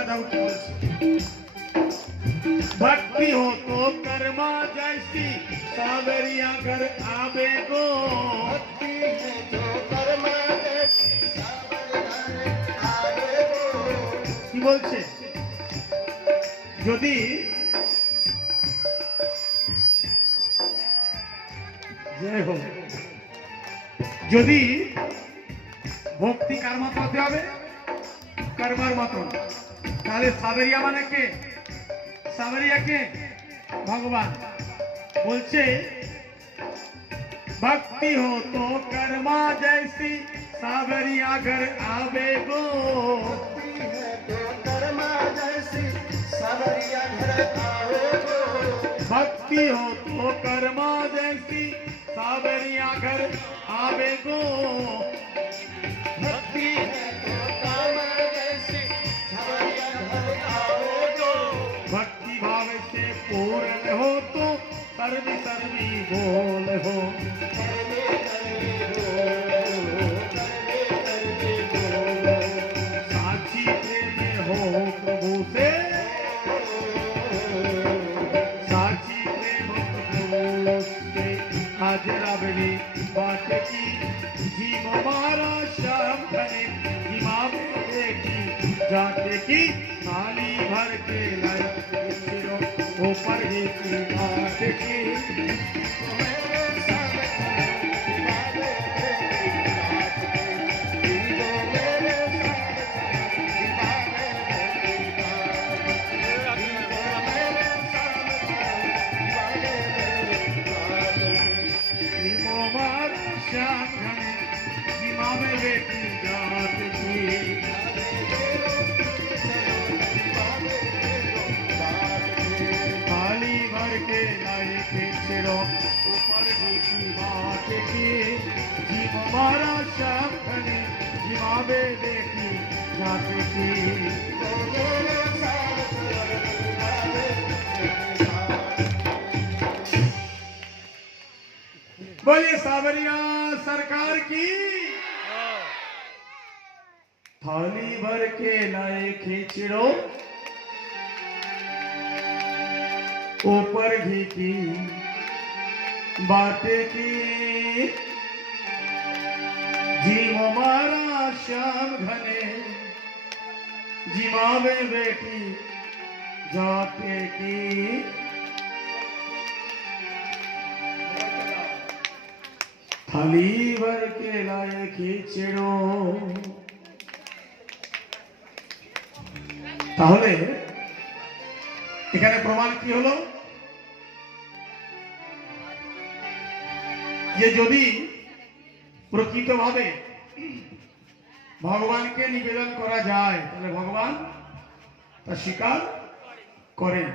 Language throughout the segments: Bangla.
मौका दाओ की बोलছি भक्ति हो तो कर्मा जैसी सावरिया घर आवे गो भक्ति है तो कर्मा जैसी सावरिया घर आवे गो কি বলছে যদি জয় হোক যদি ভক্তি কার মত হতে হবে কারবার মতন তাহলে সাবরিয়া মানে কে সাবরিয়া কে ভগবান বলছে भक्ति हो तो कर्मा जैसी सावरिया घर आवे गो भक्ति है तो कर्मा जैसी सावरिया घर आवे गो भक्ति हो तो कर्मा जैसी सावरिया घर आवे गो भक्ति है तो कर्मा जैसी सावरिया घर आवे गो भक्ति भाव से पूर्ण हो तो सर्वी सर्वी बोल हो करवे करवे बोलो करवे करवे बोलो साची प्रेम हो प्रभु से साची प्रेम प्रभु से हाजरा बनी बात की जीव मारा श्याम बने इमाम देखी जाते की थाली भर के लाई ऊपर ही की बात की मेरे साथ दीवाने बात की दीवो मेरे साथ दीवाने दीवो मेरे साथ दीवाने बात जीव मारा श्याम बने इमाम देखी जात की थाली भर के लाई खींचो ऊपर की बात की जीव मारा श्याम बने जिमावे देखी जात की बोलिए सावरिया सरकार की थाली भर के लाए खींचो ऊपर घी की बातें की जीव मारा श्याम घने जिमावे बेटी जाते की थाली भर के लाए खींचो তাহলে এখানে প্রমাণ কি হলো যে যদি প্রকৃতভাবে ভগবানকে নিবেদন করা যায় তাহলে ভগবান তা স্বীকার করেন।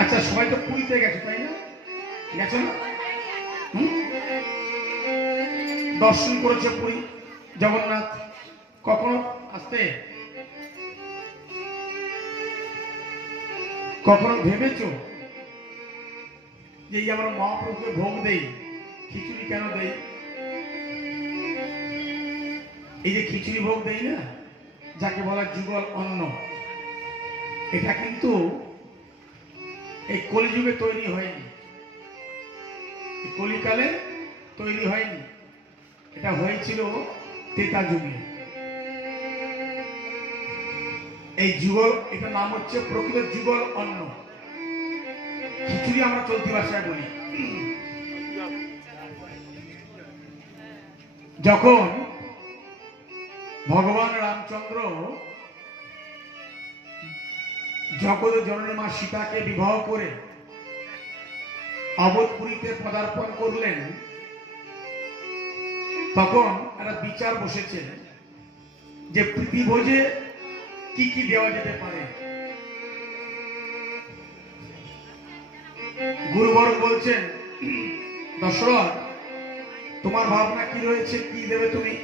আচ্ছা সবাই তো পুরীতে গেছে তাই না গেছে না দর্শন করেছে পুরী জগন্নাথ কখনো আসতে কখনো ভেবেছো যে আমরা মহাপ্রভুকে ভোগ দেই খিচুড়ি কেন দেই এই যে খিচুড়ি ভোগ দেই না যাকে বলা যুগল অন্ন এটা কিন্তু এই কলিযুগে তৈরি হয়নি কলিকালে তৈরি হয়নি এটা হয়েছিল ত্রেতা যুগে এই যুগল এটা নাম হচ্ছে প্রকৃত যুগল অন্ন খিচুড়ি আমরা চলতি ভাষায় বলি যখন ভগবান রামচন্দ্র জগৎ জননী মা সীতাকে বিবাহ করে অবধপুরীতে পদার্পণ করলেন তখন একটা বিচার বসেছে যে প্রীতিভোজে কি কি দেওয়া যেতে পারে গুরুবর বলছেন দশরথ তোমার ভাবনা কি রয়েছে কি দেবে তুমি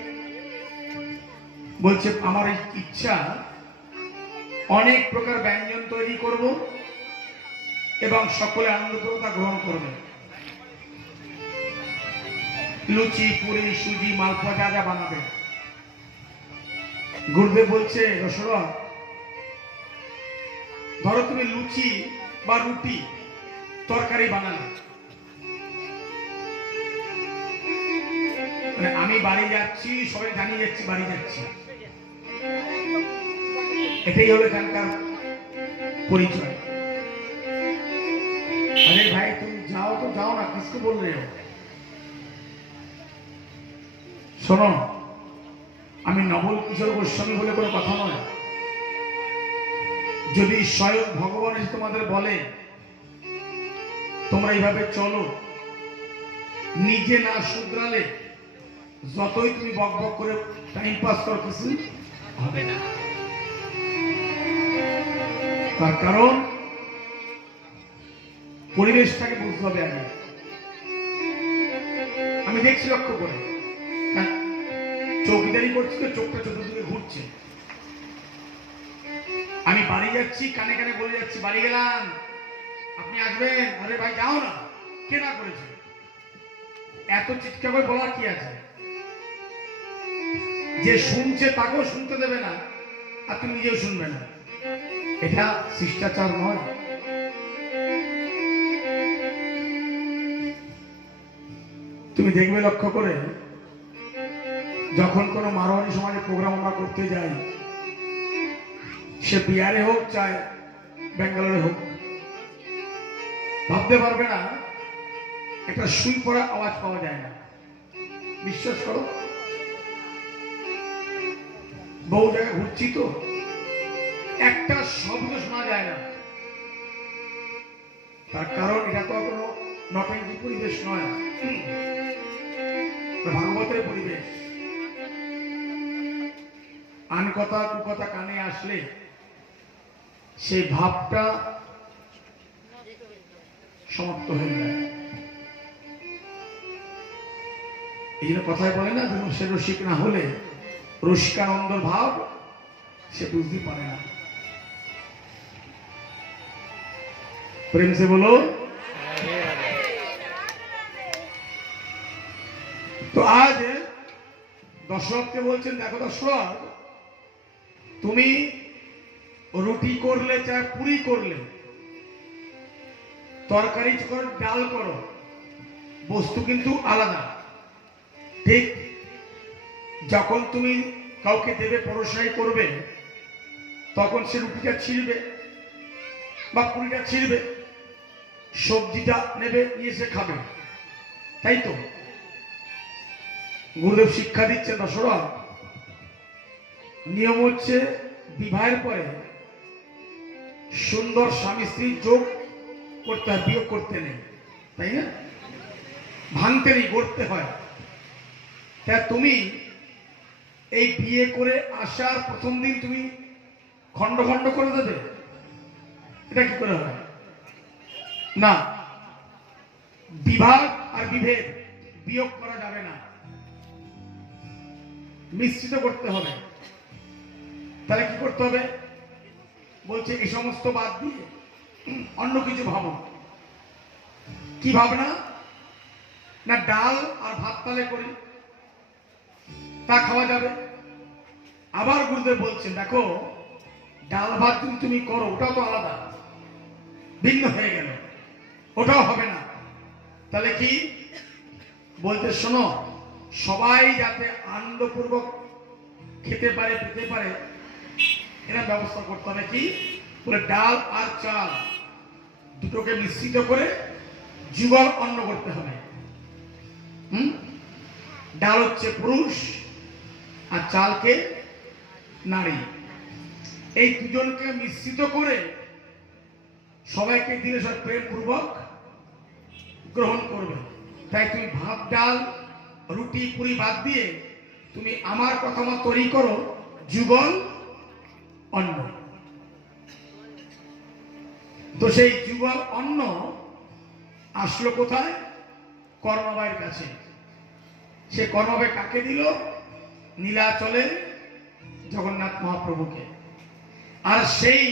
বলছে আমার ইচ্ছা অনেক প্রকার ব্যঞ্জন তৈরি করব এবং সকলে আনন্দপূর্বক গ্রহণ করবে লুচি পুরি সুজি মালপোয়া যা যা বানাবে গুরুদেব বলছে রসরা, ধরো তুমি লুচি বা রুটি তরকারি বানালে, মানে আমি বাড়ি যাচ্ছি, সবাই জানিয়ে যাচ্ছি বাড়ি যাচ্ছি, এটাই হলো এখানকার পরিচয়। আরে ভাই তুমি যাও তো যাও না, কিছু বললে শোনো, আমি নবল কিশোর গোস্বামী বলে কোনো কথা নয়। যদি স্বয়ং ভগবান এসে তোমাদের বলে তোমরা এইভাবে চলো, নিজে না শুধরালে যতই তুমি বক বক করে টাইম পাস করো কিছু হবে না। তার কারণ পরিবেশটাকে বুঝতে হবে আগে। আমি দেখছি লক্ষ্য করে, চৌকিদারি করছি তো, চোখটা চতুর্দিকে ঘুরছে। আমি বাড়ি যাচ্ছি, কানে কানে বলে যাচ্ছি বাড়ি গেলাম, আপনি আসবেন। আরে ভাই যাও না, কে না করেছে? এত চিৎকার করে বলার কি আছে? যে শুনছে তাকেও শুনতে দেবে না, আর তুমি নিজেও শুনবে না, এটা শিষ্টাচার নয়। তুমি দেখবে লক্ষ্য করে, যখন কোনো মারোয়ারি সমাজে প্রোগ্রাম আমরা করতে যাই, সে বিহারে হোক চাই ব্যাঙ্গালোরে হোক, ভাবতে পারবে না একটা সুই পড়া আওয়াজ পাওয়া যায় না। বিশ্বাস করো, বহু জায়গায় ঘুরছি তো, একটা শব্দ শোনা যায় না। তার কারণ এটা তো কোনো নটেঙ্কি পরিবেশ নয়, ভাগবতের পরিবেশ। আন কথা কুকথা কানে আসলে সেই ভাবটা সমাপ্ত হয়ে যায়। এই জন্য কথায় বলে না, সে রসিক না হলে রসিকানন্দ ভাব সে বুঝতে পারে না। প্রেম সে বলো। তো আজ দশরথকে বলছেন, দেখো দশরথ, তুমি রুটি করলে চাই পুরি করলে, তরকারি করো ডাল করো, বস্তু কিন্তু আলাদা। ঠিক যখন তুমি কাউকে দেবে, পরশাই করবে, তখন সে রুটিটা ছিঁড়বে বা পুরিটা ছিঁড়বে, সবজিটা নেবে, নিয়ে সে খাবে, তাই তো? গুরুদেব শিক্ষা দিচ্ছে দশরথ, নিয়ম হচ্ছে বিবাহের পরে সুন্দর স্বামী স্ত্রী যোগ করতে হয়, বিয়োগ করতে নেই, তাই না? ভাঙতে নেই, গড়তে হয়। তা তুমি এই বিয়ে করে আসার প্রথম দিন তুমি খন্ড খন্ড করে দেবে? এটা কি করে হয়? না, বিভাগ আর বিভেদ বিয়োগ করা যাবে না, মিশ্রিত করতে হবে। তাহলে কি করতে হবে? বলছে এই সমস্ত বাদ দিয়ে অন্য কিছু ভাবো। কি ভাবনা? না ডাল আর ভাত তালে করি, তা খাওয়া যাবে। আবার গুরুদেব বলছেন, দেখো ডাল ভাত যদি তুমি করো, ওটাও তো আলাদা, ভিন্ন হয়ে গেল, ওটাও হবে না। তাহলে কি বলতে, শোনো, সবাই যাতে আনন্দপূর্বক খেতে পারে, পেতে পারে, এরা ব্যবস্থা করতে হবে। কি বলে? ডাল আর চাল দুটোকে মিশ্রিত করে যুগল অন্ন করতে হবে। ডাল হচ্ছে পুরুষ আর চালকে নারী, এই দুজনকে মিশ্রিত করে সবাইকে দিলে সব প্রেমপূর্বক গ্রহণ করবে। তাই তুমি ভাত ডাল রুটি পুরি বাদ দিয়ে তুমি আমার কথা মতো তৈরি করো যুগল অন্ন। তো সেই যুগল অন্ন আসলো কোথায়? কর্মাবাইয়ের কাছে। সে কর্মাবাই কাকে দিল? নীলাচলে জগন্নাথ মহাপ্রভুকে। আর সেই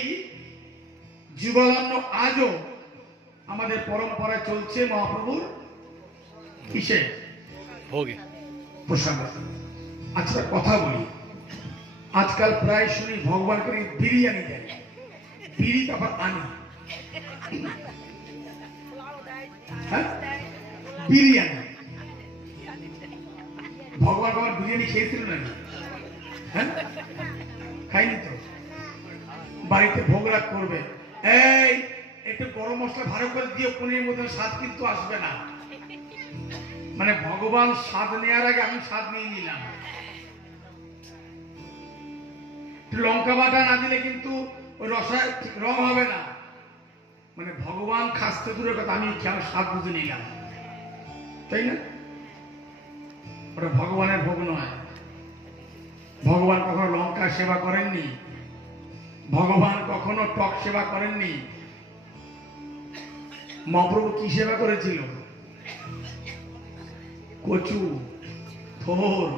যুগল অন্ন আজও আমাদের পরম্পরায় চলছে মহাপ্রভুর কিসে? ভোগে, প্রসাদ। আচ্ছা কথা বলি, আজকাল প্রায় শুনি ভগবানকে নিয়ে বিরিয়ানি দেয়, বিড়ি তারপর আনি, হ্যাঁ বিরিয়ানি। ভগবান আমার বিরিয়ানি খেয়েছিল না? হ্যাঁ খাইনি তো। বাড়িতে ভোগ রাগ করবে, এই একটু গরম মশলা ভালো করে দিয়ে পনিরের মধ্যে স্বাদ কিন্তু আসবে না। মানে ভগবান স্বাদ নেওয়ার আগে আমি স্বাদ নিয়ে নিলাম। লঙ্কা বাটা না দিলে কিন্তু ওই রসায় রং হবে না। মানে ভগবান খাসতে দূরের কথা, আমি খেয়াল স্বাদ বুঝে নিলাম, তাই না? ওটা ভগবানের ভোগ নয়। ভগবান কখনো লঙ্কা সেবা করেননি, ভগবান কখনো টক সেবা করেননি। মহাপ্রভু কি সেবা করেছিল? কচু, থোর,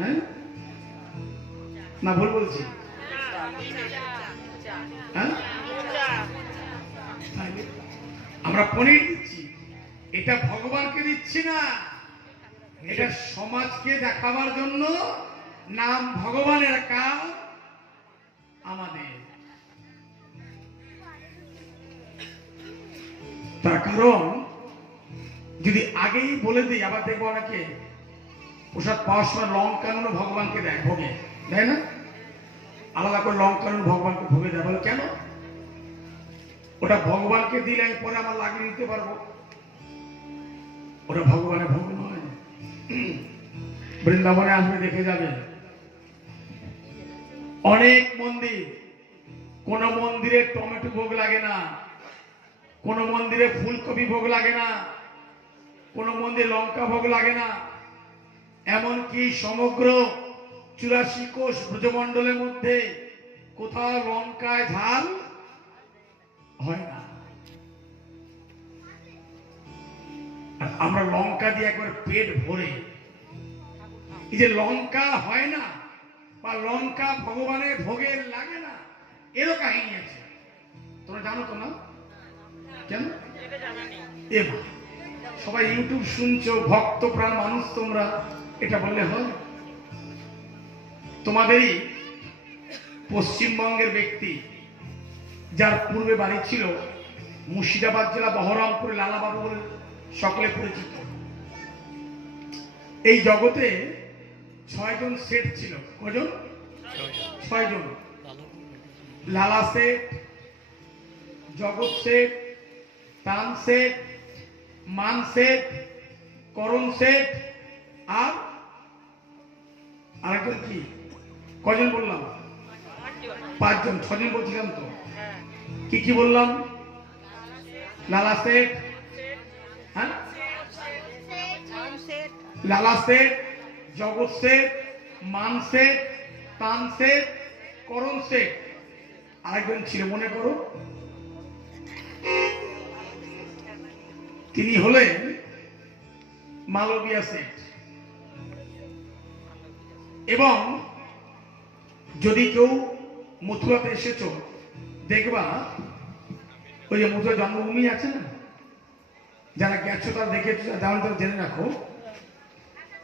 হ্যাঁ না ভুল বলছি? হ্যাঁ আমরা পনির দিচ্ছি, এটা ভগবানকে দিচ্ছি না, এটা সমাজকে দেখাবার জন্য। নাম ভগবানের কাজ আমাদের। তার কারণ যদি আগেই বলে দিই, আবার দেখবো অনেকে প্রসাদ পাওয়ার সময় লঙ্কা নুন ভগবানকে দেয়, ভোগে দেয় না, আলাদা করে লঙ্কা নুন ভগবানকে ভোগে দেয়। বলে কেন? ওটা ভগবানকে দিলে আমি পরে আমার লাগিয়ে নিতে পারবো। ওটা ভগবানের ভোগ নয়। বৃন্দাবনে আসবে দেখে যাবে অনেক মন্দির, কোন মন্দিরে টমেটো ভোগ লাগে না, কোন মন্দিরে ফুলকপি ভোগ লাগে না, কোন মন্দিরে লঙ্কা ভোগ লাগে না। এমনকি সমগ্র 84 কোষ ব্রজমণ্ডলের মধ্যে কোথাও লঙ্কায় ঝাল হয় না। আর আমরা লঙ্কা দিয়ে একবার পেট ভরে, এই যে লঙ্কা হয় না বা লঙ্কা ভগবানের ভোগে লাগে না, এরও কাহিনী আছে। তোমরা জানো তো না? কেন? এবার সবাই ইউটিউব শুনছো, ভক্ত প্রাণ মানুষ তোমরা, এটা বললে হয়? তোমাদেরই পশ্চিমবঙ্গের ব্যক্তি, যার পূর্বে বাড়ি ছিল মুর্শিদাবাদ জেলা বহরমপুরে, লালাবাবু বলে সকলে পরিচিত। এই জগতে 6 জন শেঠ ছিল। কজন? 6 জন। লালা শেঠ, জগৎ শেঠ, তান শেঠ, মান শেঠ, করণ শেঠ, আর আরেকজন কি? কজন বললাম? 5 জন। 6 জন বলছিলাম তো। কি কি বললাম? লালা শেঠ, হ্যাঁ লালা শেঠ, জগৎ শেঠ, মান শেঠ, তান শেঠ, করণ শেঠ, আরেকজন ছিল মনে করো, তিনি হলেন মালবিয়া শেঠ। এবং যদি কেউ মথুরাতে এসেছো, দেখবা ওই যে মথুরা জন্মভূমি আছে না, যারা গেছো তারা দেখেছো, যারা তারা জেনে রাখো,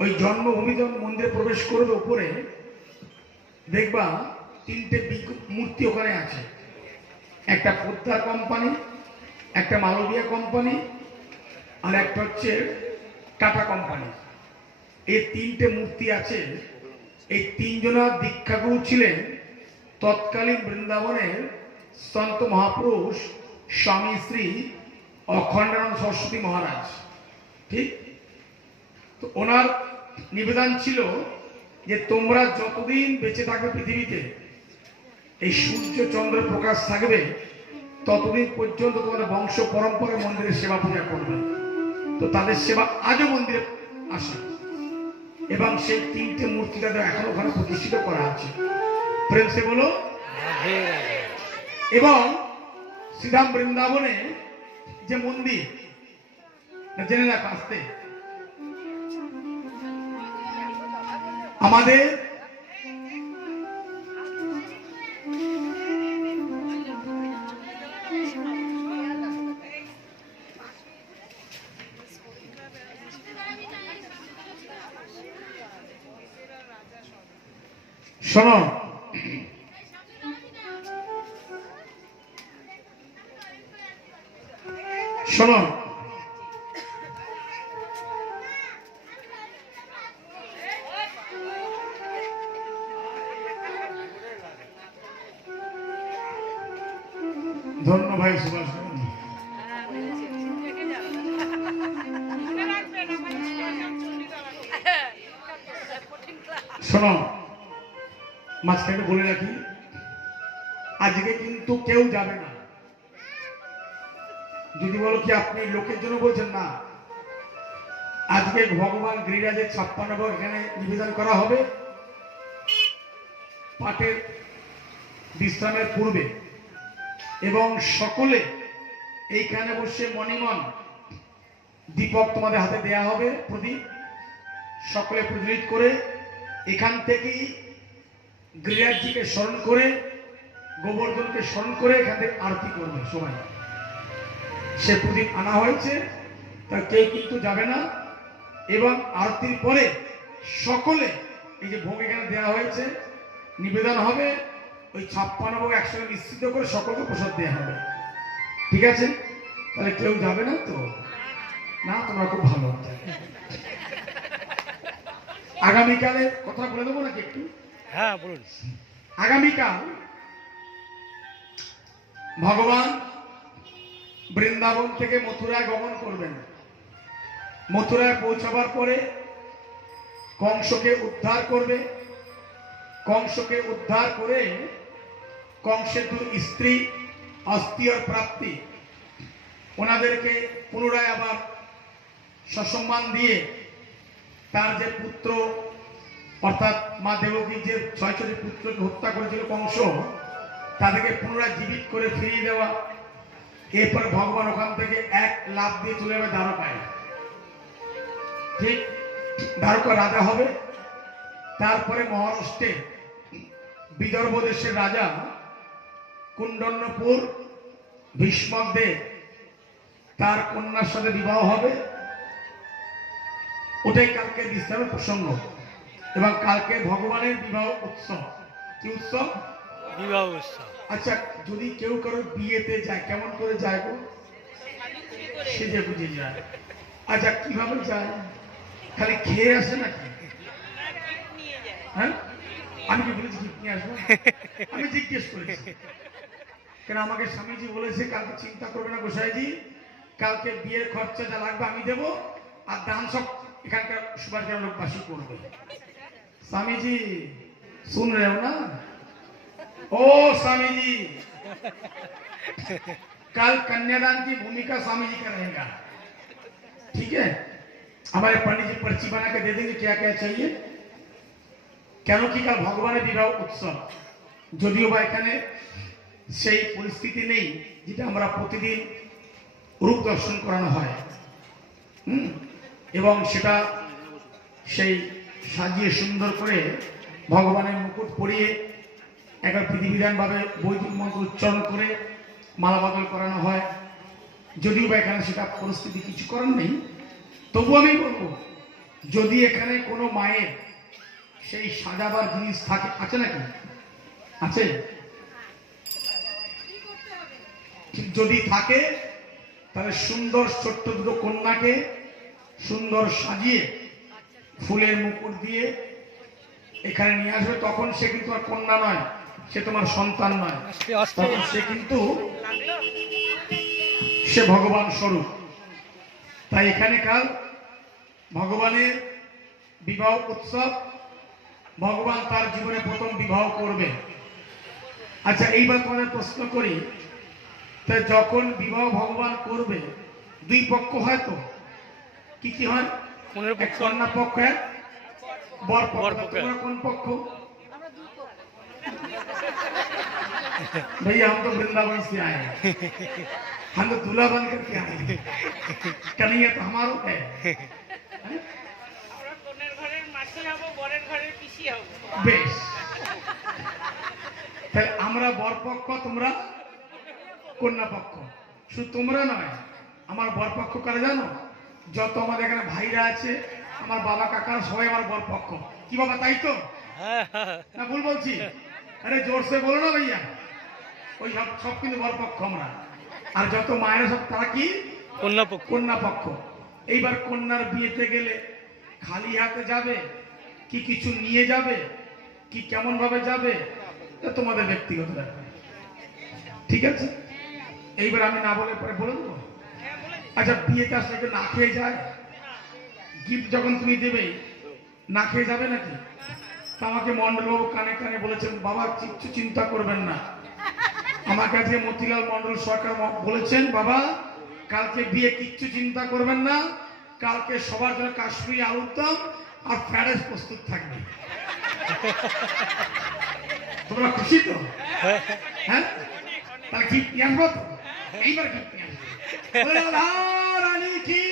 ওই জন্মভূমি যখন মন্দিরে প্রবেশ করবে উপরে দেখবা 3টে মূর্তি ওখানে আছে। একটা পোদ্দার কোম্পানি, একটা মালবিয়া কোম্পানি, আর একটা হচ্ছে টাটা কোম্পানি। এই 3টে মূর্তি আছে। এই 3 জনের দীক্ষাগুরু ছিলেন তৎকালীন বৃন্দাবনের সন্ত মহাপুরুষ স্বামী শ্রী অখণ্ডানন্দ সরস্বতী মহারাজ। ঠিক তো ওনার নিবেদন ছিল যে তোমরা যতদিন বেঁচে থাকবে পৃথিবীতে, এই সূর্য চন্দ্র প্রকাশ থাকবে, ততদিন পর্যন্ত তোমাদের বংশ পরম্পরায় মন্দিরে সেবা পূজা করবে। তো তাদের সেবা আজও মন্দিরে আসে, এবং সেই 3টে মূর্তি তাদের এখন ওখানে প্রতিষ্ঠিত করা আছে। প্রেম সে বলো। এবং শ্রীধাম বৃন্দাবনে যে মন্দির, জেনে রাখ আসতে, আমাদের শোনো, শোনো, ধন্য ভাই সুভাষ গান্ধী। শোনো, মাঝখানে বলে রাখি, আজকে কিন্তু কেউ যাবে না। যদি বলো কি আপনি লোকের জন্য বলছেন, না, আজকে ভগবান গিরিরাজের 56 ভোগ এখানে নিবেদন করা হবে পাঠের বিশ্রামের পূর্বে, এবং সকলে এইখানে বসে মণিমন দীপক তোমাদের হাতে দেয়া হবে, প্রদীপ সকলে প্রজ্বলিত করে এখান থেকেই গিরিরাজজিকে স্মরণ করে, গোবর্ধনকে স্মরণ করে এখান থেকে আরতি করবে সবাই। সে প্রদীপ আনা হয়েছে, তা কেউ কিন্তু যাবে না। এবং আরতির পরে সকলে এই যে ভোগ এখানে দেওয়া হয়েছে নিবেদন হবে, ওই 56 ভোগ একসঙ্গে মিশ্রিত করে সকলকে প্রসাদ দেওয়া হবে। ঠিক আছে? তাহলে কেউ যাবে না তো? না, তোমরা খুব ভালো। আগামীকালের কথা বলে দেবো নাকি একটু? হ্যাঁ বলুন। আগামীকাল ভগবান বৃন্দাবন থেকে মথুরায় গমন করবেন। মথুরায় পৌঁছাবার পরে কংসকে উদ্ধার করবে। কংসকে উদ্ধার করে কংসের 2 স্ত্রী অস্থির প্রাপ্তি, ওনাদেরকে পুনরায় আবার সসম্মান দিয়ে তার যে পুত্র অর্থাৎ মা দেবকীর যে 6 পুত্রকে হত্যা করেছিল কংস, তাদেরকে পুনরায় জীবিত করে ফিরিয়ে দেওয়া। এরপর ভগবান ওখান থেকে 1 লাফ দিয়ে চলে যাবে দ্বারকায়। ঠিক, দ্বারকা রাজা হবে। তারপরে মহারাষ্ট্রে বিদর্ভ দেশের রাজা কুণ্ডন্নপুর ভীষ্মক দেব, তার কন্যার সাথে বিবাহ হবে। ওটাই কালকে বিশ্রামের প্রসঙ্গ। এবং কালকে ভগবানের বিবাহ উৎসব। কি উৎসব? বিবাহ উৎসব। আচ্ছা, যদি কেউ কারো বিয়েতে যায়, কেমন করে যায় গো? সেজে বুঝে যায়। আচ্ছা, কিভাবে যায়? খালি খেয়ে আসে নাকি? হ্যাঁ, আমি কি বলেছি গিফট নিয়ে আসবো? আমি জিজ্ঞেস করেছি, কেন আমাকে স্বামীজি বলেছে কালকে চিন্তা করবে না গোসাইজি, কালকে বিয়ের খরচা যা লাগবে আমি দেবো, আর দান সব এখানকার সুভাষ লোকবাসী করবে। स्वामी जी सुन रहे हो ना? ओ स्वामी जी, कल कन्यादान की भूमिका स्वामी जी का रहेगा। ठीक है? हमारे पंडित जी पर्ची बना के दे देंगे क्या क्या चाहिए। কেন কি কাল ভগবানের বিবাহ উৎসব, যদিও বা এখানে সেই পরিস্থিতি নেই যেটা আমরা প্রতিদিন রূপ দর্শন করানো হয়, এবং সেটা সেই সাজিয়ে সুন্দর করে ভগবানের মুকুট পরিয়ে একবার বিধিবিধান ভাবে বৈদিক মন্ত্র উচ্চারণ করে মালা বদল করানো হয়। যদিও বা এখানে সেটা পরিস্থিতি কিছু করার নেই, তবু আমি বলবো, যদি এখানে কোনো মায়ের সেই সাজাবার জিনিস থাকে, আছে নাকি? আছে? যদি থাকে তাহলে সুন্দর ছোট্ট 2 কন্যাকে সুন্দর সাজিয়ে ফুলের মুকুট দিয়ে এখানে নিয়ে আসবে। তখন সে কিন্তু আর কন্যা নয়, সে তোমার সন্তান নয়, তখন সে কিন্তু সে ভগবান স্বরূপ। তাই এখানে কাল ভগবানের বিবাহ উৎসব, ভগবান তার জীবনে প্রথম বিবাহ করবে। আচ্ছা, এইবার তোমাদের প্রশ্ন করি, তা যখন বিবাহ ভগবান করবে 2 পক্ষ হয় তো? কি কি হয়? এক কন্যা পক্ষ, এক बर पक्ष। तुम्हारा कौन पक्ष? भैया हम तो वृंदावन से आए हैं, हम तो दूल्हा बन करके आए हैं, कन्हैया तो हमारो है। বেশ, তাহলে আমরা বর পক্ষ, তোমরা কন্যা পক্ষ। শুধু তোমরা নয়, আমার বর পক্ষ কারা জানো? যত আমাদের এখানে ভাইরা আছে, আমার বাবা কাকারা সবাই আমার বর পক্ষ। কি বাবা, তাই তো? হ্যাঁ হ্যাঁ না ভুল বলছি? আরে জোরসে বলো না ভাইয়া। ওই সব সব কিন্তু বরপক্ষ আমরা। আর যত মায়েরা সব তারা কি? কন্যা পক্ষ। কন্যা পক্ষ। এইবার কন্যার বিয়েতে গেলে খালি হাতে যাবে কি কিছু নিয়ে যাবে কি কেমন ভাবে যাবে এটা তোমাদের ব্যক্তিগত ব্যাপার, ঠিক আছে? এইবার আমি না বলে পরে বলে দেবো। আচ্ছা, বিয়েতে আসলে কেউ না খেয়ে যায়? গিফট যখন তুমি দেবে না খেয়ে যাবে নাকি? তা আমাকে মন্ডলবাবু কানে কানে বলেছেন, বাবা কিচ্ছু চিন্তা করবেন না। আমাকে আজকে মতিলাল মন্ডল সরকার বলেছেন, বাবা কালকে বিয়ে কিচ্ছু চিন্তা করবেন না, কালকে সবার জন্য কাশ্মীরি আলুর দম আর ফ্রাইড রাইস প্রস্তুত থাকবে। তোমরা খুশি তো? হ্যাঁ, তাহলে গিফট নিয়ে আসবো তো? এইবার গিফট নিয়ে আসবো। বলে, রাধা রানী কি?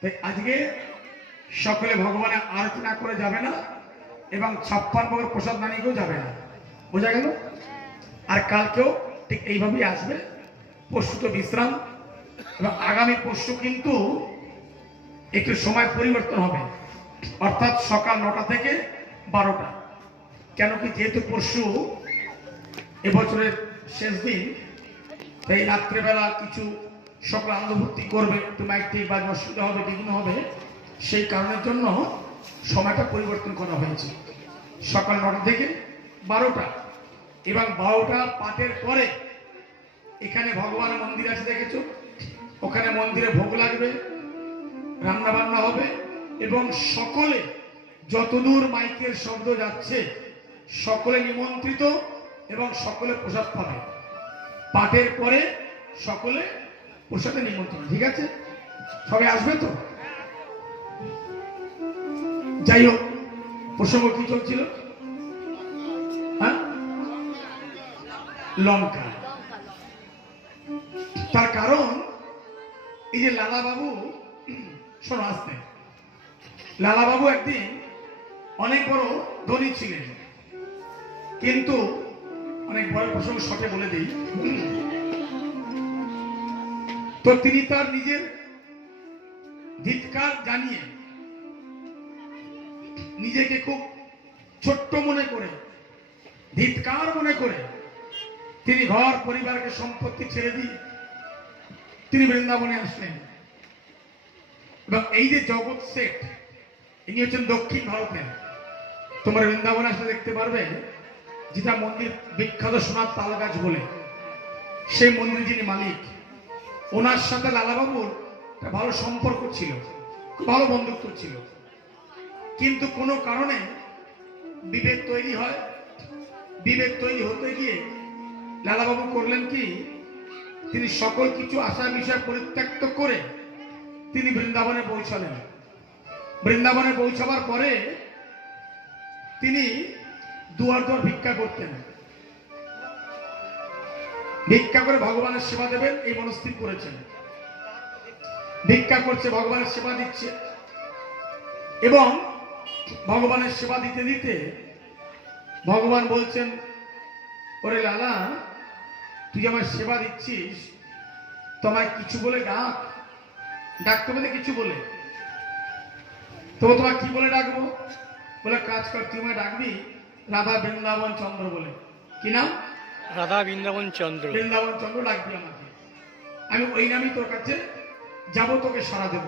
তাই আজকে সকলে ভগবানের আরাধনা করে যাবে না এবং 56 ভোগের প্রসাদ না নিয়েও যাবে না, বোঝা গেল? আর কালকেও ঠিক এইভাবেই আসবে। পরশু তো বিশ্রাম, এবং আগামী পরশু কিন্তু একটু সময় পরিবর্তন হবে, অর্থাৎ সকাল 9টা থেকে 12টা। কেন কি? যেহেতু পরশু এবছরের শেষ দিন, তাই রাত্রেবেলা কিছু সকল আনন্দভর্তি করবে, একটু মাইক বা অসুবিধা হবে, বিঘ্ন হবে, সেই কারণের জন্য সময়টা পরিবর্তন করা হয়েছে। সকাল 9টা থেকে 12টা, এবং 12টা পাঠের পরে এখানে ভগবানের মন্দির আছে দেখেছো, ওখানে মন্দিরে ভোগ লাগবে, রান্না বান্না হবে, এবং সকলে যতদূর মাইকের শব্দ যাচ্ছে সকলে নিমন্ত্রিত এবং সকলে প্রসাদ পাবে। পাঠের পরে সকলে প্রসাদে নিমন্ত্রণ, ঠিক আছে? সবাই আসবে তো? যাই হোক, প্রসঙ্গ কি চলছিল? হ্যাঁ, লঙ্কা। তার কারণ এই যে লালা বাবু, শোনো আসতে, লালা বাবু একদিন অনেক বড় ধনী ছিলেন, কিন্তু অনেক বড় প্রসঙ্গ শর্টে বলে দিই। তো তিনি তার নিজের ধিক্কার জানিয়ে নিজেকে খুব ছোট্ট মনে করে, ধিক্কার মনে করে তিনি ঘর পরিবারকে সম্পত্তি ছেড়ে দিয়ে তিনি বৃন্দাবনে আসলেন। এবং এই যে জগৎ শেঠ, ইনি হচ্ছেন দক্ষিণ ভারতের। তোমার বৃন্দাবনে আসলে দেখতে পারবে যেটা মন্দির বিখ্যাত সোনার তাল গাছ বলে, সেই মন্দির যিনি মালিক, ওনার সাথে লালাবাবুর একটা ভালো সম্পর্ক ছিল, খুব ভালো বন্ধুত্ব ছিল। কিন্তু কোনো কারণে বিভেদ তৈরি হয়। বিভেদ তৈরি হতে গিয়ে লালাবাবু করলেন কি, তিনি সকল কিছু আশা বিষয় পরিত্যক্ত করে তিনি বৃন্দাবনে পৌঁছালেন। বৃন্দাবনে পৌঁছাবার পরে তিনি দুয়ার দুয়ার ভিক্ষা করতেন, ভিক্ষা করে ভগবানের সেবা দেবেন এই মনস্থির করেছেন। ভিক্ষা করছে, ভগবানের সেবা দিচ্ছে, এবং ভগবানের সেবা দিতে দিতে ভগবান বলছেন, ওরে লালা, তুই আমার সেবা দিচ্ছিস, তোমায় কিছু বলে ডাক, ডাকতে বলে কিছু বলে, তবু তোমার কি বলে ডাকবো? বলে কাজ কর, তুই আমায় ডাকবি রাধা বৃন্দাবন চন্দ্র বলে। কি নাম? রাধা বৃন্দাবন চন্দ্র। বৃন্দাবন চন্দ্র ডাকবি আমাকে, আমি ওই নামই তোর কাছে যাবো, তোকে সাড়া দেব।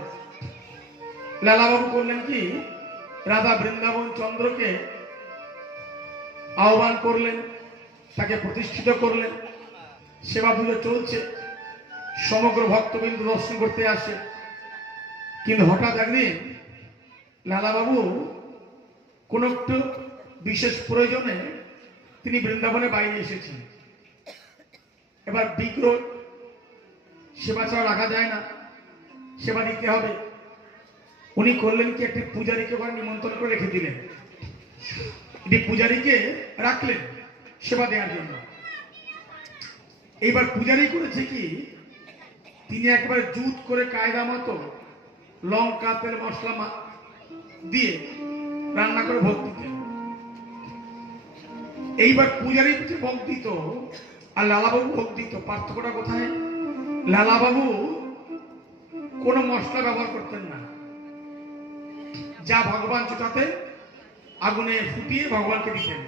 লালাবাবু করলেন কি, রাধা বৃন্দাবন চন্দ্রকে আহ্বান করলেন, তাকে প্রতিষ্ঠিত করলেন, সেবা পুজো চলছে, সমগ্র ভক্তবৃন্দ দর্শন করতে আসে। কিন্তু হঠাৎ একদিন লালাবাবু কোন একটু বিশেষ প্রয়োজনে তিনি বৃন্দাবনে বাইরে এসেছেন। এবার বিগ্রহ সেবা ছাড়া রাখা যায় না, সেবা দিতে হবে। উনি করলেন কি, একটি পূজারীকে ওখানে নিমন্ত্রণ করে রেখে দিলেন, একটি পূজারীকে রাখলেন সেবা দেওয়ার জন্য। এইবার পূজারী করেছে কি, তিনি একবার জুত করে কায়দা মতো লঙ্কা তেল মশলা দিয়ে রান্না করে ভোগ দিতেন। এইবার পূজারী ভোগ দিত আর লালাবাবু ভোগ দিত, পার্থক্যটা কোথায়? লালাবাবু কোনো মশলা ব্যবহার করতেন না, যা ভগবান চোটাতেন আগুনে ফুটিয়ে ভগবানকে দিতেন,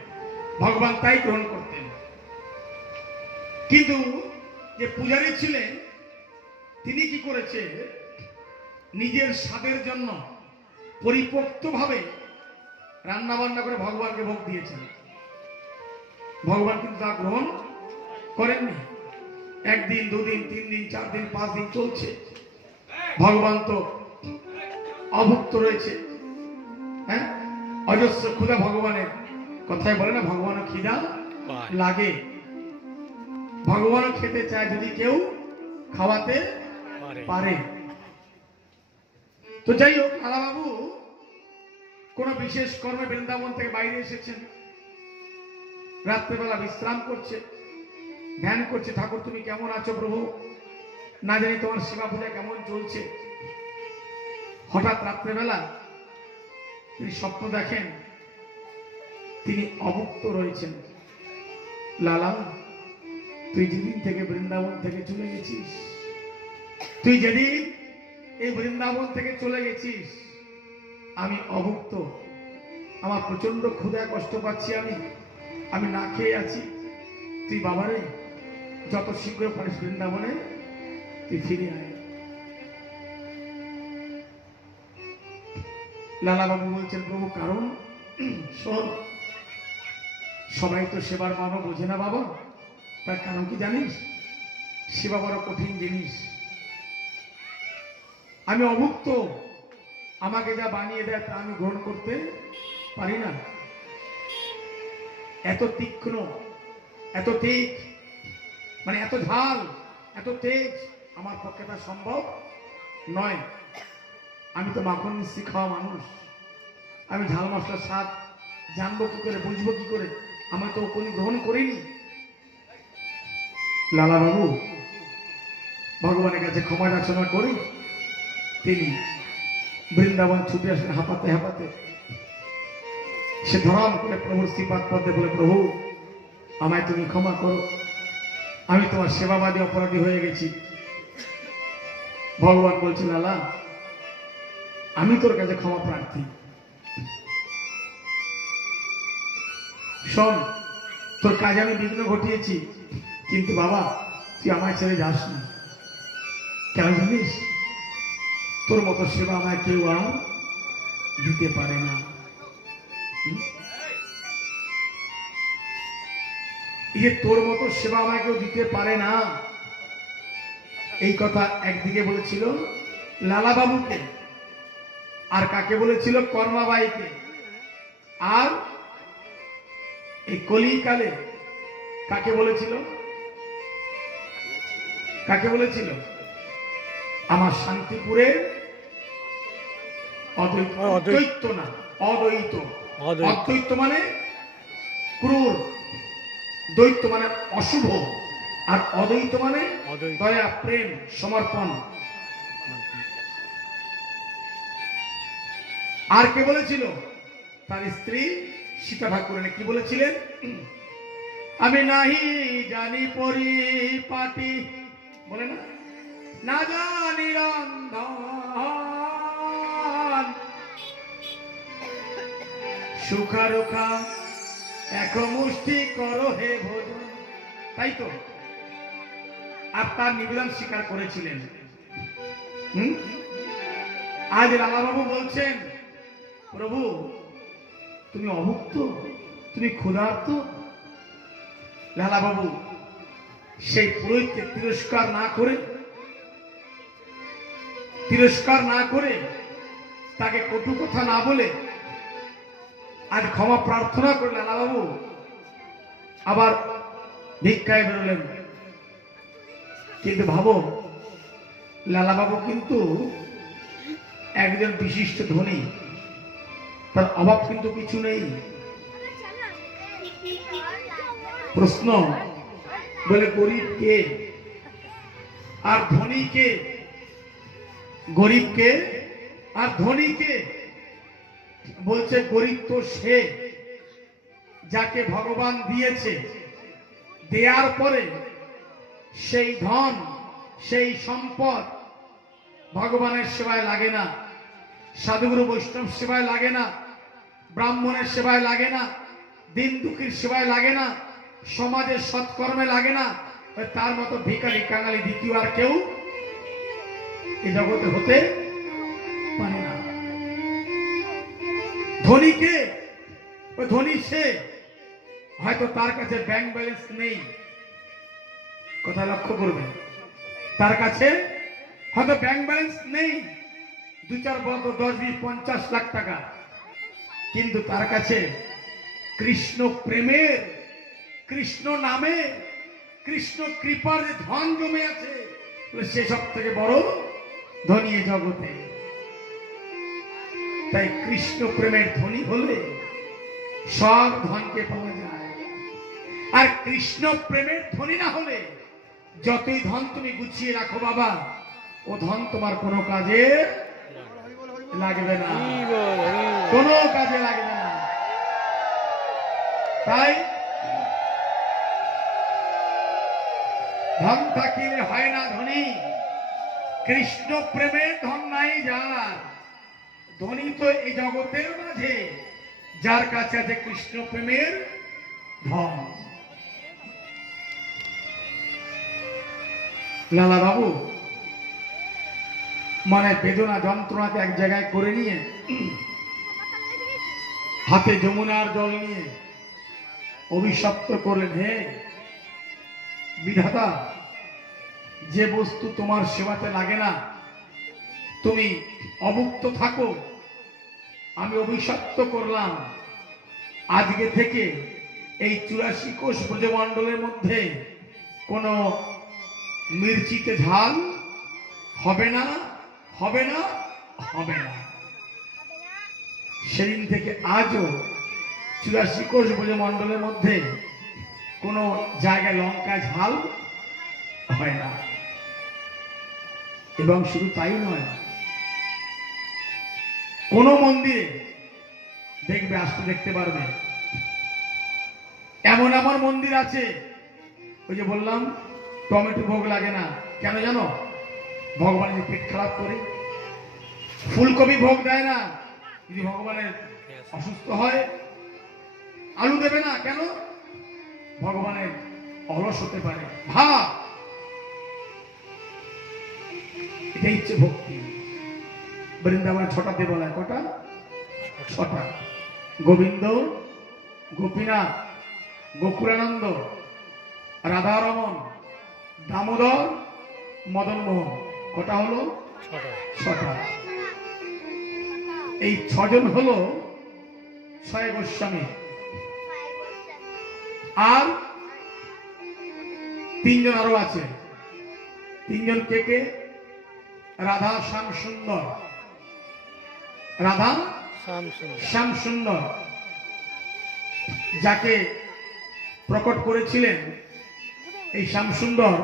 ভগবান তাই গ্রহণ করতেন। কিন্তু যে পূজারী ছিলেন তিনি কি করেছে, নিজের স্বাদের জন্য পরিপক্তভাবে রান্না বান্না করে ভগবানকে ভোগ দিয়েছেন। ভগবান কিন্তু তা গ্রহণ করেননি। একদিন, দুদিন, 3 দিন, 4 দিন, 5 দিন চলছে, ভগবান তো অভুক্ত রয়েছে। হ্যাঁ, অজস্র ক্ষুধা ভগবানের, কথায় বলে না ভগবানও খিদা পায়। লাগে। ভগবানও খেতে চায় যদি কেউ খাওয়াতে পারে। পারে। তো যাই হোক, লালাবাবু কোন বিশেষ কর্মে বৃন্দাবন থেকে বাইরে এসেছেন, রাত্রেবেলা বিশ্রাম করছে, ধ্যান করছে, ঠাকুর তুমি কেমন আছো প্রভু, না জানি তোমার সেবা পূজা কেমন চলছে। হঠাৎ রাত্রেবেলা তিনি স্বপ্ন দেখেন তিনি অভুক্ত রয়েছেন। লালা, তুই যেদিন থেকে বৃন্দাবন থেকে চলে গেছিস, তুই যেদিন এই বৃন্দাবন থেকে চলে গেছিস, আমি অভুক্ত, আমার প্রচন্ড ক্ষুধা কষ্ট পাচ্ছি, আমি না খেয়ে আছি। তুই বাবারে যত শীঘ্র পারিস বৃন্দাবনে তুই ফিরে আয়। লালাবাবু বলছেন, প্রভু কারণ? শোন, সবাই তো সেবার বাবা বোঝে না বাবা, তার কারণ কি জানিস? সেবা বড় কঠিন জিনিস। আমি অভুক্ত, আমাকে যা বানিয়ে দেয় তা আমি গ্রহণ করতে পারি না। এত তীক্ষ্ণ, এত তেজ, মানে এত ঝাল, এত তেজ আমার পক্ষে তা সম্ভব নয়। আমি তো মাখন মিষ্টি খাওয়া মানুষ, আমি ঝাল মশলার স্বাদ জানবো কি করে, বুঝবো কি করে? আমি তো কোনো গ্রহণ করিনি। লালাবাবু ভগবানের কাছে ক্ষমা যাচনা করি তিনি বৃন্দাবন ছুটে আসেন হাঁপাতে হাঁপাতে। সে ধরাম করে প্রভুর শ্রীপাদ পদ্মে বলে, প্রভু আমায় তুমি ক্ষমা করো, আমি তোমার সেবাবাদী অপরাধী হয়ে গেছি। ভগবান বলছে, লালা আমি তোর কাছে ক্ষমা প্রার্থী। শোন, তোর কাজে আমি বিঘ্ন ঘটিয়েছি, কিন্তু বাবা তুই আমায় ছেড়ে যাস না। কেন জানিস? তোর মতো সেবা আমায় কেউ আর দিতে পারে না। এই যে তোর মতো সেবা আমায় কেউ দিতে পারে না, এই কথা একদিকে বলেছিল লালাবাবুকে, আর কাকে বলেছিল? কর্মাবাইকে। আর এই কলিকালে কাকে বলেছিল? কাকে বলেছিল? আমার শান্তিপুরের অদ্বৈত, অদ্বৈত না অদ্বৈত। অদ্বৈত মানে ক্রূর, দ্বৈত মানে অশুভ, আর অদ্বৈত মানে দয়া, প্রেম, সমর্পণ। আর কে বলেছিল? তার স্ত্রী সীতা ঠাকুরানী কি বলেছিলেন? আমি নাহি জানি পরিপাটি, বলে না, না জানি রন্ধন, সুখা রুখা এক মুষ্টি করো হে ভোজন। তাই তো, আর তার নিবেদন স্বীকার করেছিলেন। আজ লালাবাবু বলছেন, প্রভু তুমি অভুক্ত, তুমি ক্ষুধার্ত। লালাবাবু সেই পুরোহিতকে তিরস্কার না করে তাকে কটু কথা না বলে আজ ক্ষমা প্রার্থনা করে লালাবাবু আবার ভিক্ষায় বেরোলেন। কিন্তু ভাবো, লালাবাবু কিন্তু একজন বিশিষ্ট ধনী, তার অভাব কিন্তু কিছু নেই। প্রশ্ন, বলে গরিব কে আর ধনী কে? গরিব কে আর ধনী কে? বলছে গরিব তো সে যাকে ভগবান দিয়েছে, দেওয়ার পরে সেই ধন, সেই সম্পদ ভগবানের সেবায় লাগে না, সাধুগুরু বৈষ্ণব সেবায় লাগে না, ব্রাহ্মণের সেবায় লাগে না, দিন দুঃখীর সেবায় লাগে না, সমাজের সৎকর্মে লাগে না, তার মতো ভিখারি কাঙালি দ্বিতীয় আর কেউ এই জগতে হতে পারে না। ধনীকে, ওই ধনী সে, হয়তো তার কাছে ব্যাংক ব্যালেন্স নেই, কথা লক্ষ্য করবেন, তার কাছে হয়তো ব্যাংক ব্যালেন্স নেই 2-4 বছর 10-20-50 লাখ টাকা, কিন্তু তার কাছে কৃষ্ণ প্রেমের, কৃষ্ণ নামে, কৃষ্ণ কৃপার যে ধন জমে আছে, সে সব থেকে বড় ধনী এ জগতে। তাই কৃষ্ণ প্রেমের ধনী হলে সব ধনকে পাওয়া যায়, আর কৃষ্ণ প্রেমের ধনী না হলে যতই ধন তুমি গুছিয়ে রাখো বাবা, ও ধন তোমার কোনো কাজে লাগবে না, কোনো কাজে লাগবে না। তাই ধন থাকিলে হয় না ধনী, কৃষ্ণ প্রেমের ধন নাই যার, ধনী তো এই জগতের মাঝে যার কাছে আছে কৃষ্ণ প্রেমের ধন। লালা বাবু মানে বেদনা যন্ত্রণাকে এক জায়গায় করে নিয়ে হাতে যমুনার জল নিয়ে অভিশপ্ত করলেন, হে বিধাতা, যে বস্তু তোমার সেবাতে লাগে না তুমি অভুক্ত থাকো, আমি অভিশপ্ত করলাম, আজকে থেকে এই 84 কোষ ব্রজমণ্ডলের মধ্যে কোনো মির্চিতে ঝাল হবে না, হবে না, হবে না। সেদিন থেকে আজও 84 কোষ ব্রজমণ্ডলের মধ্যে কোনো জায়গায় লঙ্কা ঝাল হয় না। এবং শুধু তাই নয়, কোন মন্দিরে দেখবে, আসতে দেখতে পারবে, এমন এমন মন্দির আছে, ওই যে বললাম টমেটো ভোগ লাগে না, কেন জানো? ভগবানের পেট খারাপ করে। ফুলকপি ভোগ দেয় না, যদি ভগবানের অসুস্থ হয়। আলু দেবে না, কেন? ভগবানের অলস হতে পারে। ভাব, এটাই হচ্ছে ভক্তি। বৃন্দাবনে 6টা দেবালয়, কটা? 6টা। গোবিন্দ, গোপীনাথ, গোকুলানন্দ, রাধারমন, দামোদর, মদন মোহন, কটা হলো? 6টা। এই 6 জন হলো 6 গোস্বামী, আর 3 জন আরো আছে। 3 জন কে কে? রাধা শ্যাম সুন্দর, রাধা শ্যাম সুন্দর, যাকে প্রকট করেছিলেন এই শ্যাম সুন্দর,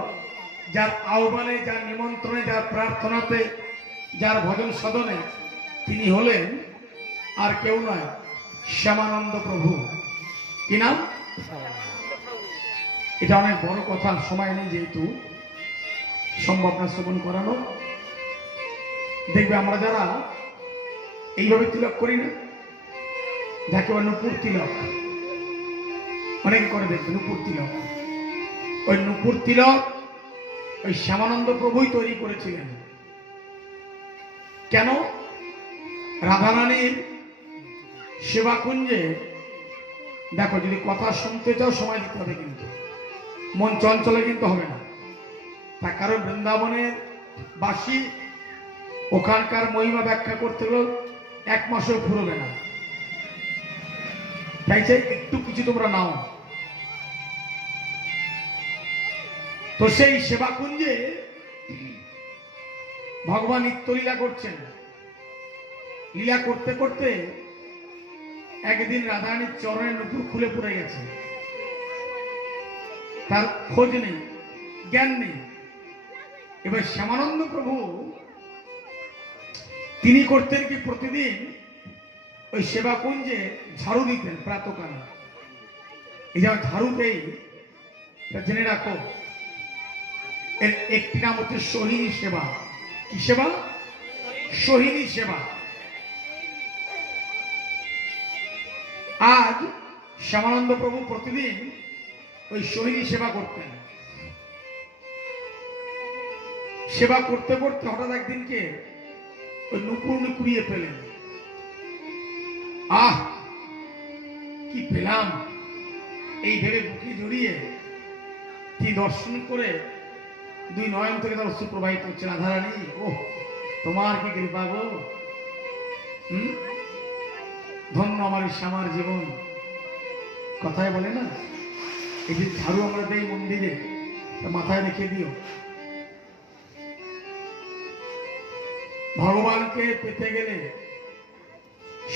যার আহ্বানে, যার নিমন্ত্রণে, যার প্রার্থনাতে, যার ভজন সদনে, তিনি হলেন আর কেউ নয়, শ্যামানন্দ প্রভু। কি নাম? এটা অনেক বড় কথা, সময় নেই যেহেতু সম্ভব না শ্রবণ করানো। দেখবে আমরা যারা এইভাবে তিলক করি না, যাকে বলে নূপুর তিলক, অনেক করে দেখবে নূপুর তিলক। ওই নূপুর তিলক ওই শ্যামানন্দ প্রভুই তৈরি করেছিলেন। কেন? রাধারানীর সেবা কুঞ্জে দেখো, যদি কথা শুনতে চাও সময় দিতে হবে, কিন্তু মন চঞ্চলে কিন্তু হবে না। তার কারণ বৃন্দাবনের বাসী ওখানকার মহিমা ব্যাখ্যা করতে হলো 1 মাসও ফুরবে না। তাই চাই একটু কিছু তোমরা নাও। তো সেই সেবা কুঞ্জে ভগবান নিত্যলীলা করছেন। লীলা করতে করতে একদিন রাধারানীর চরণের নুপুর খুলে পড়ে গেছে, তার খোঁজ নেই, জ্ঞান নেই। এবার শ্যামানন্দ প্রভু তিনি করতেন কি, প্রতিদিন ওই সেবা কুঞ্জে ঝাড়ু দিতেন প্রাতকালে। এই যা ঝাড়ুতেই জেনে রাখো, এর একটি নাম হচ্ছে সোহিনী সেবা। কি সেবা? সোহিনী সেবা। আজ শ্যামানন্দ প্রভু প্রতিদিন ওই সোহিনী সেবা করতেন। সেবা করতে করতে হঠাৎ একদিনকে ওই নুপুর উনি কুড়িয়ে পেলেন। আহ, কি পেলাম এই ভেবে বুকে জড়িয়ে কি দর্শন করে দুই নয়ন থেকে তার অশ্রু প্রবাহিত হচ্ছে। রাধারানী, ও তোমার কি কৃপা গো, ধন্য আমার এই শ্যামার জীবন। কথায় বলে না, এই যে ঝাড়ু আমরা দেই মন্দিরে, তা মাথায় রেখে দিও। ভগবানকে পেতে গেলে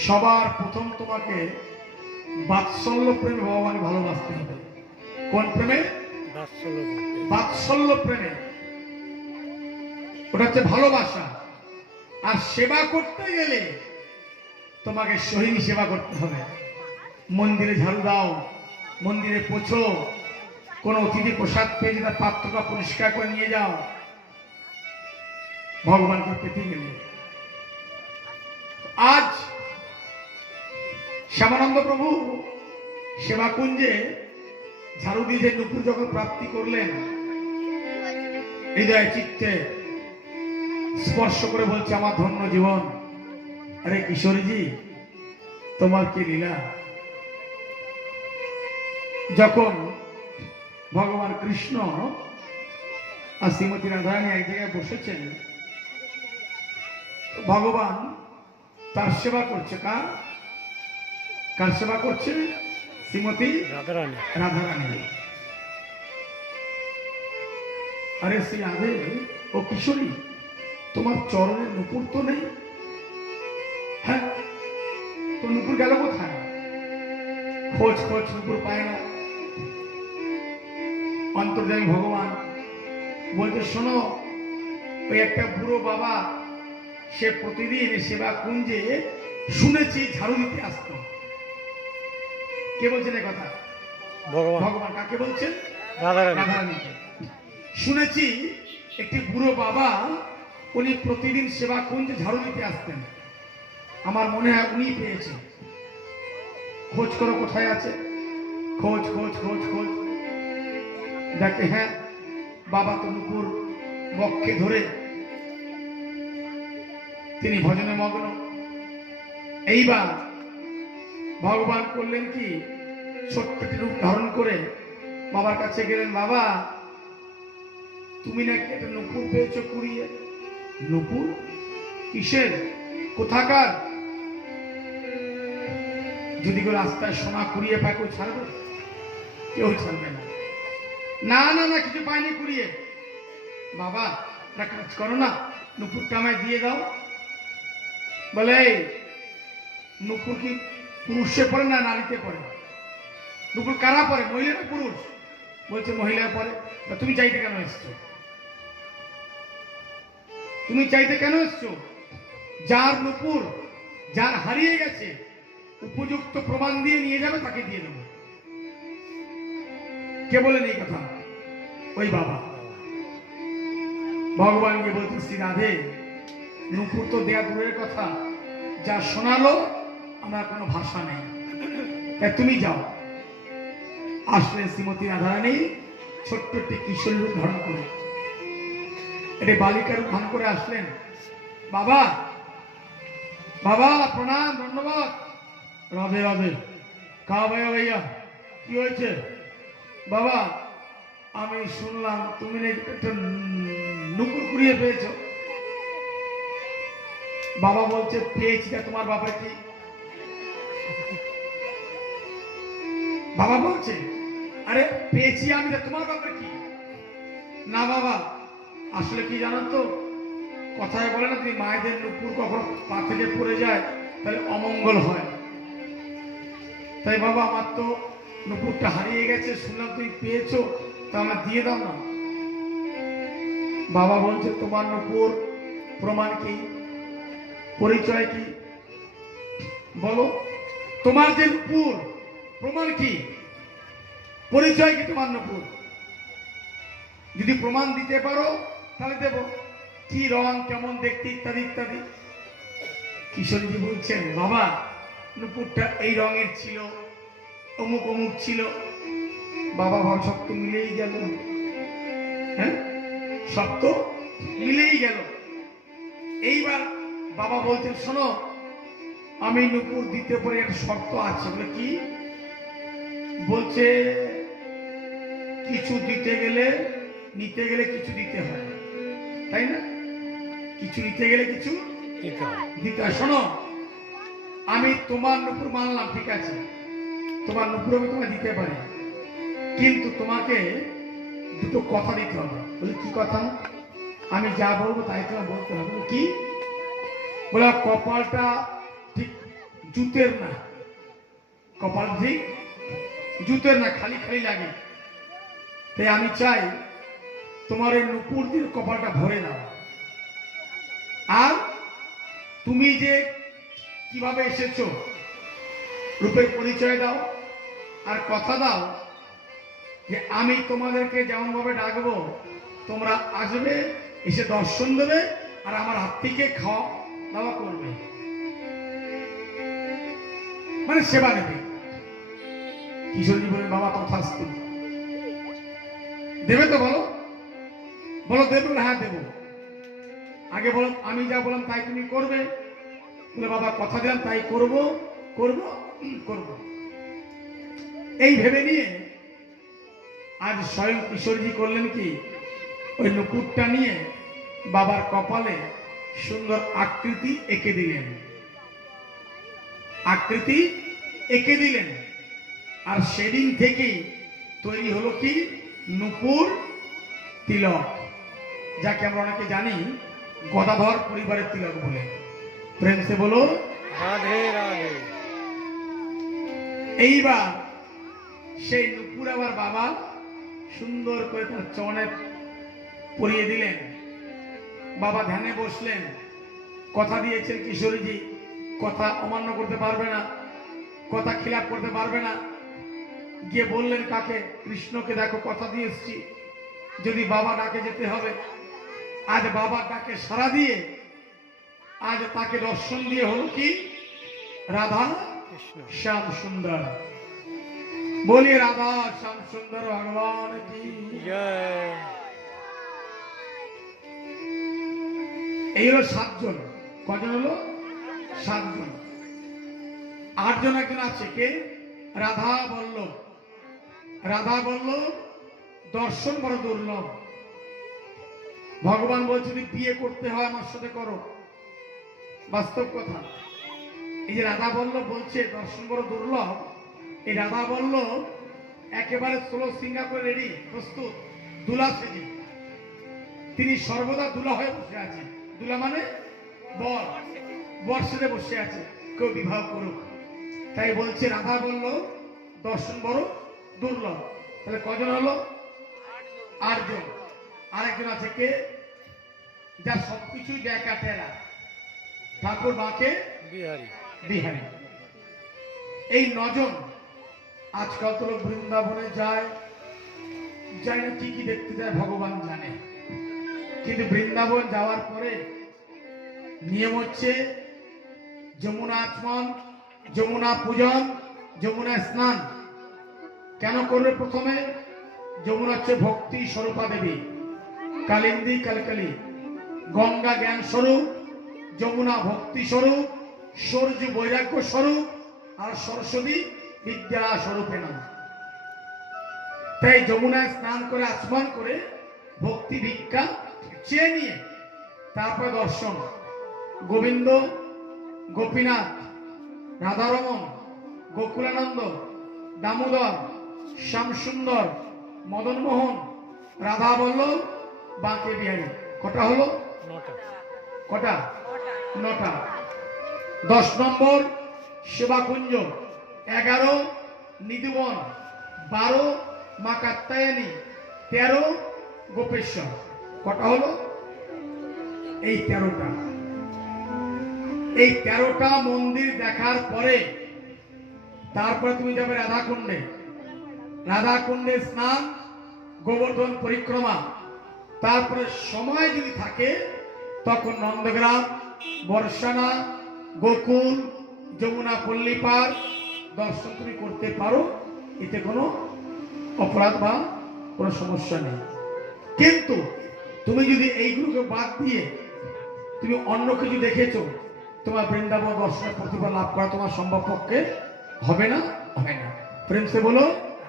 সবার প্রথম তোমাকে বাৎসল্য প্রেমে ভগবান ভালোবাসতে হবে। কোন প্রেমে? বাৎসল্য প্রেমে। ওটা হচ্ছে ভালোবাসা। আর সেবা করতে গেলে তোমাকে সোহিনী সেবা করতে হবে। মন্দিরে ঝাড়ু দাও, মন্দিরে পোছো, কোন অতিথি প্রসাদ পেয়ে তার পাত্রটা পরিষ্কার করে নিয়ে যাও। ভগবানকে পেতে গেলে আজ শ্যামানন্দ প্রভু সেবা কুঞ্জে ঝাড়ু দিয়ে যে নুপুর যখন প্রাপ্তি করলেন, হৃদয় চিত্তে স্পর্শ করে বলছে, আমার ধন্য জীবন। আরে কিশোরীজি, তোমার কি লীলা। যখন ভগবান কৃষ্ণ আর শ্রীমতী রাধারানী এক জায়গায় বসেছেন, ভগবান তার সেবা করছে। কার সেবা করছে? শ্রীমতী রাধারানী। আরে শ্রী রাধে, ও কিশোরী, তোমার চরণের নুপুর তো নেই। হ্যাঁ, তো নুপুর গেল কোথায়? খোঁজ নুপুর পায় না। অন্তর্যামী ভগবান বলতে, শোনো, ওই একটা বুড়ো বাবা, সে প্রতিদিন সেবা কুঞ্জে শুনেছি ঝাড়ু দিতে আসত। কে বলছেন এই কথা? ভগবান। কাকে বলছেন? রাধারানীকে। শুনেছি একটি বুড়ো বাবা, উনি প্রতিদিন সেবা কুঞ্জে ঝাড়ু দিতে আসতেন। আমার মনে হয় উনি পেয়েছে। খোঁজ করো কোথায় আছে। খোঁজ দেখে, হ্যাঁ, বাবা তো নুপুর বক্ষে ধরে তিনি ভজনে মগ্ন। এইবার ভগবান করলেন কি, ছোট্টটি রূপ ধারণ করে বাবার কাছে গেলেন। বাবা, তুমি নাকি একটা নুপুর পেয়েছো কুড়িয়ে। নুপুর? কিসের? কোথাকার? যদি কেউ রাস্তায় সোনা কুড়িয়ে পায়, কেউ ছাড়বে? কেউ ছাড়বে না। না, কিছু পাইনি কুড়িয়ে। বাবা, একটা কাজ করো না, নুপুরটা আমায় দিয়ে দাও। বলে, নুপুর কি পুরুষে পড়ে না নারীতে পড়ে? নুপুর কারা পড়ে, মহিলা না পুরুষ? বলছে মহিলা পড়ে। তুমি চাইতে কেন এসছো? তুমি চাইতে কেন এসছো? যার নুপুর, যার হারিয়ে গেছে, উপযুক্ত প্রমাণ দিয়ে নিয়ে যাবে, তাকে দিয়ে দেবো। কে বলেন এই কথা? ওই বাবা। ভগবানকে বলতে, শ্রী রাধে, নুপুর তো দেয়া দূরের কথা, যা শোনালো আমার কোনো ভাষা নেই, তাই তুমি যাও। আসলেন শ্রীমতী রাধারানী ছোট্ট একটি কিশোরী রূপ ধারণ করে, একটি বালিকার রূপ ধারণ করে আসলেন। বাবা প্রণাম, ধন্যবাদ। রাধে। কা ভাইয়া, কি হয়েছে? বাবা, আমি শুনলাম তুমি নাকি একটা নুপুর কুড়িয়ে পেয়েছ। বাবা বলছে, পেয়েছি, তোমার বাবার কি? বাবা বলছে, আরে পেয়েছি আমি, তোমার বাবার কি? না বাবা, আসলে কি জানো তো, কথায় বলে না, তুমি মায়েদের নুপুর কখনো পা থেকে পড়ে যায় তাহলে অমঙ্গল হয়। তাই বাবা, আমার তো নুপুরটা হারিয়ে গেছে, শুনলাম তুমি পেয়েছো, তা আমার দিয়ে দাও না। বাবা বলছে, তোমার নুপুর প্রমাণ কি, পরিচয় কি? বলো, তোমার যে নুপুর প্রমাণ কি, পরিচয় কি তোমার নুপুর? যদি প্রমাণ দিতে পারো তাহলে দেব। কি রং, কেমন দেখতে, ইত্যাদি ইত্যাদি। কিশোরীজি বলছেন, বাবা নুপুরটা এই রঙের ছিল, অমুক অমুক ছিল। বাবা ভাব সব তো মিলেই গেল, হ্যাঁ সব তো মিলেই গেল। এইবার বাবা বলছেন, শোনো আমি নুপুর দিতে পারি, একটা শর্ত আছে। বলে কি? বলছে কিছু দিতে গেলে নিতে গেলে কিছু দিতে হয়, তাই না? কিছু নিতে গেলে কিছু দিতে হয়। দিতে হয়। শোনো আমি তোমার নুপুর মানলাম, ঠিক আছে, তোমার নুপুর আমি তোমায় দিতে পারি, কিন্তু তোমাকে দুটো কথা দিতে হবে। বলে কি কথা? আমি যা বলবো তাই তোমায় বলতে হবে। বলে কি? বলে কপালটা ঠিক জুতের না, কপাল ঠিক জুতের না, খালি খালি লাগে। তাই আমি চাই তোমার এই নুপুর দিয়ে কপালটা ভরে নাও। আর তুমি যে কিভাবে এসেছো রূপের পরিচয় দাও, আর কথা দাও যে আমি তোমাদেরকে যেমন ভাবে ডাকবো তোমরা আসবে, এসে দর্শন দেবে, আর আমার হাত থেকে খাওয়া দাওয়া করবে, মানে সেবা নেবে। কিশোরী বলে, বাবা তথাস্তু। দেবে তো? বলো বলো দেবে? বলে হ্যাঁ দেবো। আগে বলো আমি যা বললাম তাই তুমি করবে? বলে বাবা কথা দিলাম তাই করব করব করব। এই ভেবে নিয়ে আজ স্বয়ং কিশোরজি করলেন কি, ওই নুপুরটা নিয়ে বাবার কপালে সুন্দর আকৃতি এঁকে দিলেন, আকৃতি এঁকে দিলেন। আর সেদিন থেকেই তৈরি হলো কি, নুপুর তিলক, যাকে আমরা অনেকে জানি গদাধর পরিবারের তিলক বলে। প্রেম সে বলো রাধে রাধে। এইবার সেই নুপুর আবার বাবা সুন্দর করে তার চরণে পরিয়ে দিলেন। বাবা ধ্যানে বসলেন। কথা দিয়েছেন কিশোরীজি, কথা অমান্য করতে পারবে না, কথা খিলাপ করতে পারবে না। গিয়ে বললেন কাকে? কৃষ্ণকে, দেখো কথা দিয়ে এসছি, যদি বাবা ডাকে যেতে হবে। আজ বাবা ডাকে সাড়া দিয়ে আজ তাকে দর্শন দিয়ে হলো কি, রাধা কৃষ্ণ। শ্যাম সুন্দর। বলিয়ে রাধা শ্যাম সুন্দর ভগবান কি। জয়। এই হলো 7 জন। কজন হলো? 7 জন। 8 জন একজন আছে, কে? রাধা বল্লভ। রাধা বল্লভ দর্শন বড় দুর্লভ। ভগবান বলছে যদি বিয়ে করতে হয় আমার সাথে করো, বাস্তব কথা। এই যে রাধা বল্লভ বলছে দর্শন বড় দুর্লভ, এই রাধা বল্লভ একেবারে 16 সিঙ্গা করে রেডি, প্রস্তুত, দুলা সেজে। তিনি সর্বদা দুলা হয়ে বসে আছে। দুলা মানে বর, বর সেজে বসে আছে, কেউ বিবাহ করুক। তাই বলছে রাধা বল্লভ দর্শন বড় দুর্লভ। তাহলে কজন হলো? 8 জন। আরেকজন আছে কে? যা সবকিছুই দেখা টেরা, ঠাকুর বাঁকে বিহারী। বিহারী। এই 9 জন। আজকাল তো লোক বৃন্দাবনে যায়, যায় না কি কি দেখতে যায় ভগবান জানে। কিন্তু বৃন্দাবন যাওয়ার পরে নিয়ম হচ্ছে যমুনা আচমন, যমুনা পূজন, যমুনা স্নান। কেন করবে? প্রথমে যমুনা হচ্ছে ভক্তি স্বরূপা দেবী, কালিন্দী কালকালী, গঙ্গা জ্ঞান স্বরূপ, যমুনা ভক্তি স্বরূপ, সূর্য বৈরাগ্য স্বরূপ, আর সরস্বতী বিদ্যা স্বরূপে নাম। তাই যমুনায় স্নান করে আচমন করে ভক্তি ভিক্ষা চেয়ে নিয়ে তারপরে দর্শন। গোবিন্দ, গোপীনাথ, রাধারমন, গোকুলানন্দ, দামোদর, শ্যামসুন্দর, মদনমোহন, রাধা বল্লভ, বাঁকে বিহারী। কটা হলো? 9টা। কটা? 9টা। 10 নম্বর সেবাকুঞ্জ, 11 নিধুবন, 12 মা কাত্যায়নী, 13 গোপেশ্বর। কটা হলো? এই 13টা। এই 13টা মন্দির দেখার পরে তারপরে তুমি যাবে রাধাকুণ্ডে। রাধাকুণ্ডে স্নান, গোবর্ধন পরিক্রমা। তারপরে সময় যদি থাকে তখন নন্দগ্রাম, বর্ষানা, গোকুল, যমুনা পল্লী পার দর্শন তুমি করতে পারো, এতে কোনো অপরাধ বা কোনো সমস্যা নেই। কিন্তু তুমি যদি এইগুলোকে বাদ দিয়ে তুমি অন্য কিছু দেখেছো, তোমার বৃন্দাবন দর্শনের প্রতিভা লাভ করা তোমার সম্ভব পক্ষে হবে না, হবে না। প্রেম সে বলো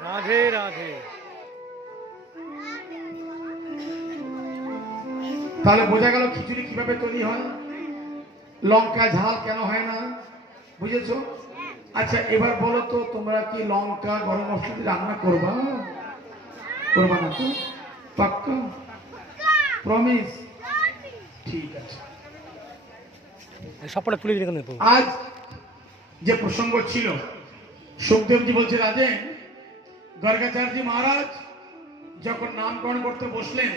রাধে রাধে। তাহলে বোঝা গেল খিচুড়ি কিভাবে তৈরি হয়, লঙ্কা ঝাল কেন হয় না, বুঝেছো? আচ্ছা এবার বলো তো, তোমরা কি লঙ্কা গরম মশলা দিয়ে রান্না করবা? করবা না তো? পাক্কা প্রমিস? ঠিক আছে। সবটা তুলে দিলে কেন প্রভু? আজ যে প্রসঙ্গ ছিল, সুখদেবজি বলছে রাজেন, গর্গাচার্য মহারাজ যখন নামকরণ করতে বসলেন,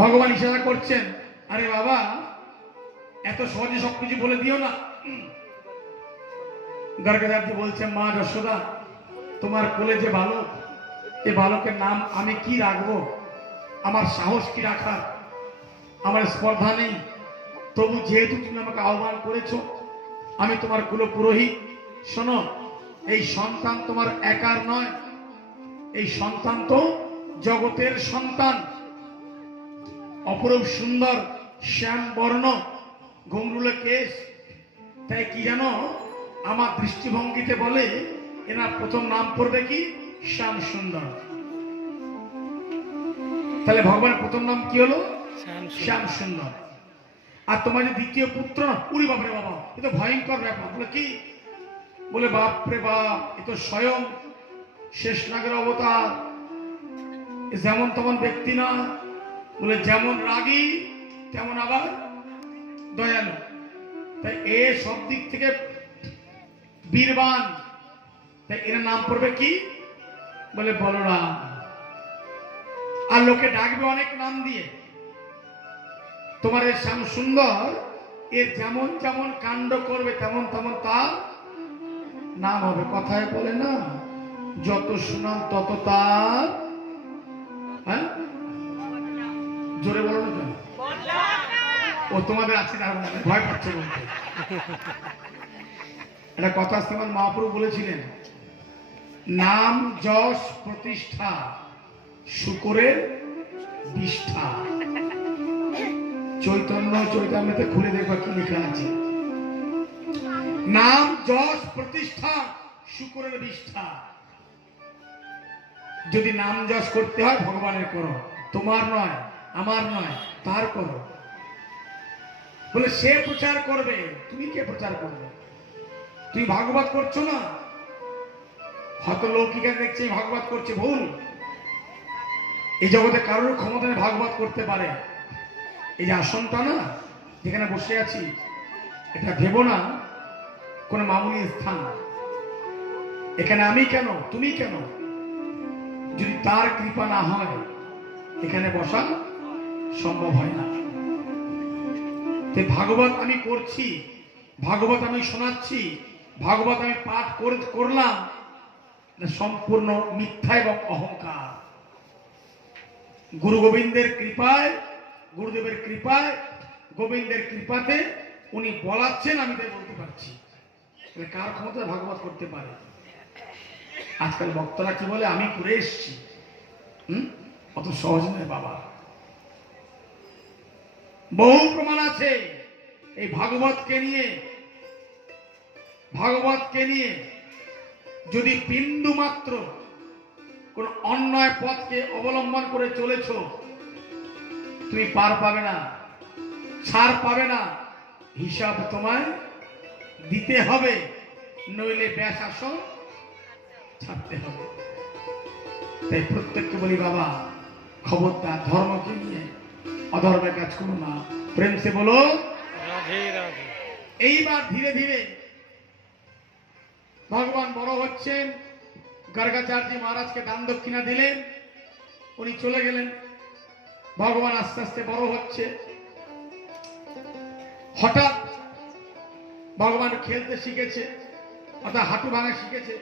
ভগবান ইশারা করছেন, আরে বাবা এত সহজে সবকিছু বলে দিও না। গর্গাচার্য বলছে, মা যশোদা, তোমার কোলে যে বালক, এই বালকের নাম আমি কি রাখবো? আমার সাহস কি রাখার, আমার স্পর্ধা নেই। তবু যেহেতু তুমি আমাকে আহ্বান করেছো, আমি তোমার কুল পুরোহিত। শোনো, এই সন্তান তোমার একার নয়, এই সন্তান তো জগতের সন্তান। অপরূপ সুন্দর শ্যাম বর্ণ, ঘুমরুলে কেশ। তাই কি জানো, আমার দৃষ্টিভঙ্গিতে বলে এনার প্রথম নাম পড়বে কি? শ্যাম সুন্দর। তাহলে ভগবানের প্রথম নাম কি হলো? শ্যাম সুন্দর। আর তোমার যে দ্বিতীয় পুত্র, উড়ি বাপরে বাবা, এ তো ভয়ঙ্কর ব্যাপার। বলে কি? বলে বাপরে বাপ, এ তো স্বয়ং শেষ নাগের অবতার, যেমন তেমন ব্যক্তি না। বলে যেমন রাগী তেমন আবার দয়ালু। তাই এ সব দিক থেকে বীরবান। তাই এর নাম পড়বে কি? বলে বলরাম। আর লোকে ডাকবে অনেক নাম দিয়ে। তোমার এই শ্যাম সুন্দর, এর যেমন যেমন কাণ্ড করবে তেমন তেমন তার নাম হবে। কথায় বলে না, যত সুনাম তত তার। হ্যাঁ, জোরে বলো না কেন? ও তোমাদের আছে, তার মনে ভয় পাচ্ছে বলতে। একটা কথা শ্রীমান মহাপ্রভু বলেছিলেন, নাম যশ প্রতিষ্ঠা শুকরের বিষ্ঠা। চৈতন্য চৈতন্যতে খুলে দেখবা কি লেখা আছে। নাম যশ প্রতিষ্ঠা শুকরের বিষ্ঠা। যদি নাম যশ করতে হয় ভগবানের করো, তোমার নয়, আমার নয়, তার করো। বলে সে প্রচার করবে, তুমি কে প্রচার করবে? তুমি ভাগবত করছো না, হয়তো লৌকিকা দেখছে ভাগবত করছে, ভুল। এই জগতে কারোর ক্ষমতা নেই ভাগবত করতে পারে। এই যে আসনটা না, যেখানে বসে আছি, এটা ভেবো না কোন মামুলি স্থান। এখানে আমি কেন, তুমি কেন, যদি তার কৃপা না হয় এখানে বসা সম্ভব হয় না। ভাগবত আমি করছি, ভাগবত আমি শোনাচ্ছি, ভাগবত আমি পাঠ করলাম, সম্পূর্ণ মিথ্যা এবং অহংকার। গুরু গোবিন্দের কৃপায়, গুরুদেবের কৃপায়, গোবিন্দের কৃপাতে উনি বলাচ্ছেন, আমি তাই বলতে পারছি। কার ক্ষমতা ভাগবত করতে পারে? আজকাল ভক্তরা কি বলে, আমি করে এসছি। অত সহজ নয় বাবা। বহু প্রমাণ আছে এই ভাগবতকে নিয়ে। ভাগবতকে নিয়ে যদি বিন্দু মাত্র কোন অন্যায় পথকে অবলম্বন করে চলেছ, তুমি পার পাবে না, ছাড় পাবে না। হিসাব তোমায় দিতে হবে, নইলে ব্যাস আসন ছাড়তে হবে। তাই প্রত্যেককে বলি, বাবা খবরদার ধর্মকে নিয়ে অধর্মের কাজ করো না। প্রেম সে বলো রাধে রাধে। এইবার ধীরে ধীরে ভগবান বড় হচ্ছেন। গর্গাচার্য মহারাজকে দান দক্ষিণা দিলেন, উনি চলে গেলেন। ভগবান আস্তে আস্তে বড় হচ্ছে। হঠাৎ ভগবান খেলতে শিখেছে, অর্থাৎ হাঁটু ভাঙা শিখেছে।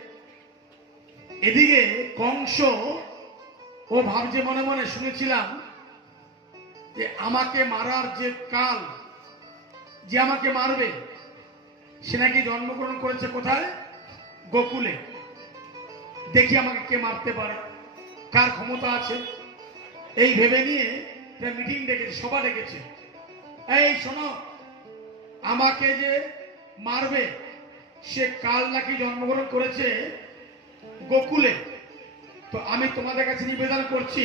এদিকে কংস ও ভাবছে মনে মনে, শুনেছিলাম যে আমাকে মারার যে কাল, যে আমাকে মারবে, সে নাকি জন্মগ্রহণ করেছে কোথায়? গোকুলে। দেখি আমাকে কে মারতে পারে, কার ক্ষমতা আছে, এই ভেবে নিয়ে মিটিং ডেকেছে, সভা ডেকেছে। এই শোনো, আমাকে যে মারবে সে কাল নাকি জন্মগ্রহণ করেছে গোকুলে। তো আমি তোমাদের কাছে নিবেদন করছি,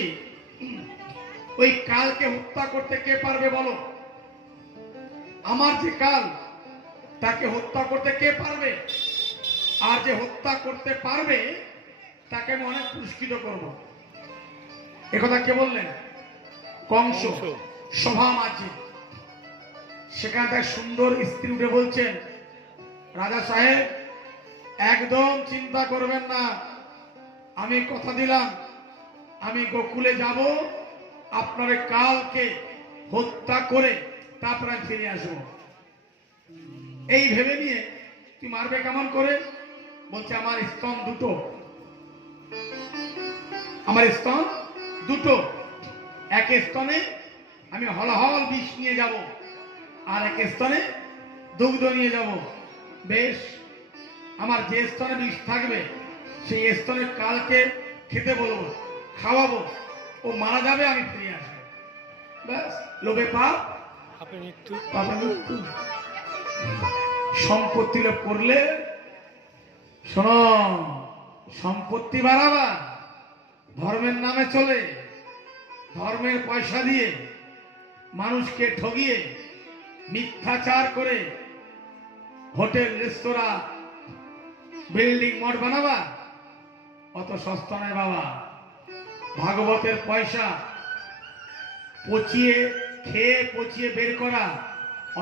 ওই কালকে হত্যা করতে কে পারবে বলো? আমার যে কাল, তাকে হত্যা করতে কে পারবে? আর যে হত্যা করতে পারবে তাকে আমি অনেক পুরস্কৃত করব। একথা কে বললেন? কংস। সভা মাঝে সেখানে তার সুন্দর স্ত্রী উঠে বলছেন, রাজা সাহেব একদম চিন্তা করবেন না, আমি কথা দিলাম আমি গোকুলে যাব, আপনার কালকে হত্যা করে তারপরে ফিরে আসবো। এই ভেবে নিয়ে, তুই মারবে কেমন করে? বলছে আমার স্তন দুটো, আমার স্তন দুটো, এক স্তনে আমি হলহল বিষ নিয়ে যাব, আর এক স্তনে দুগ্ধ নিয়ে যাব। বেশ, আমার যে স্তনে বিষ থাকবে সেই স্তনে কালকে খেতে বলবো, খাওয়াবো, ও মারা যাবে, আমি ফিরে আসবো। ব্যাস, লোভে পাপ, পাপে মৃত্যু। পাপে মৃত্যু। সম্পত্তি লাভ করলে শোনো, সম্পত্তি বাড়াবা, ধর্মের নামে চলে, ধর্মের পয়সা দিয়ে মানুষকে ঠগিয়ে মিথ্যাচার করে হোটেল রেস্তোরাঁ বিল্ডিং মঠ বানাবা, অত সস্তা নয় বাবা। ভাগবতের পয়সা পচিয়ে খেয়ে পচিয়ে বের করা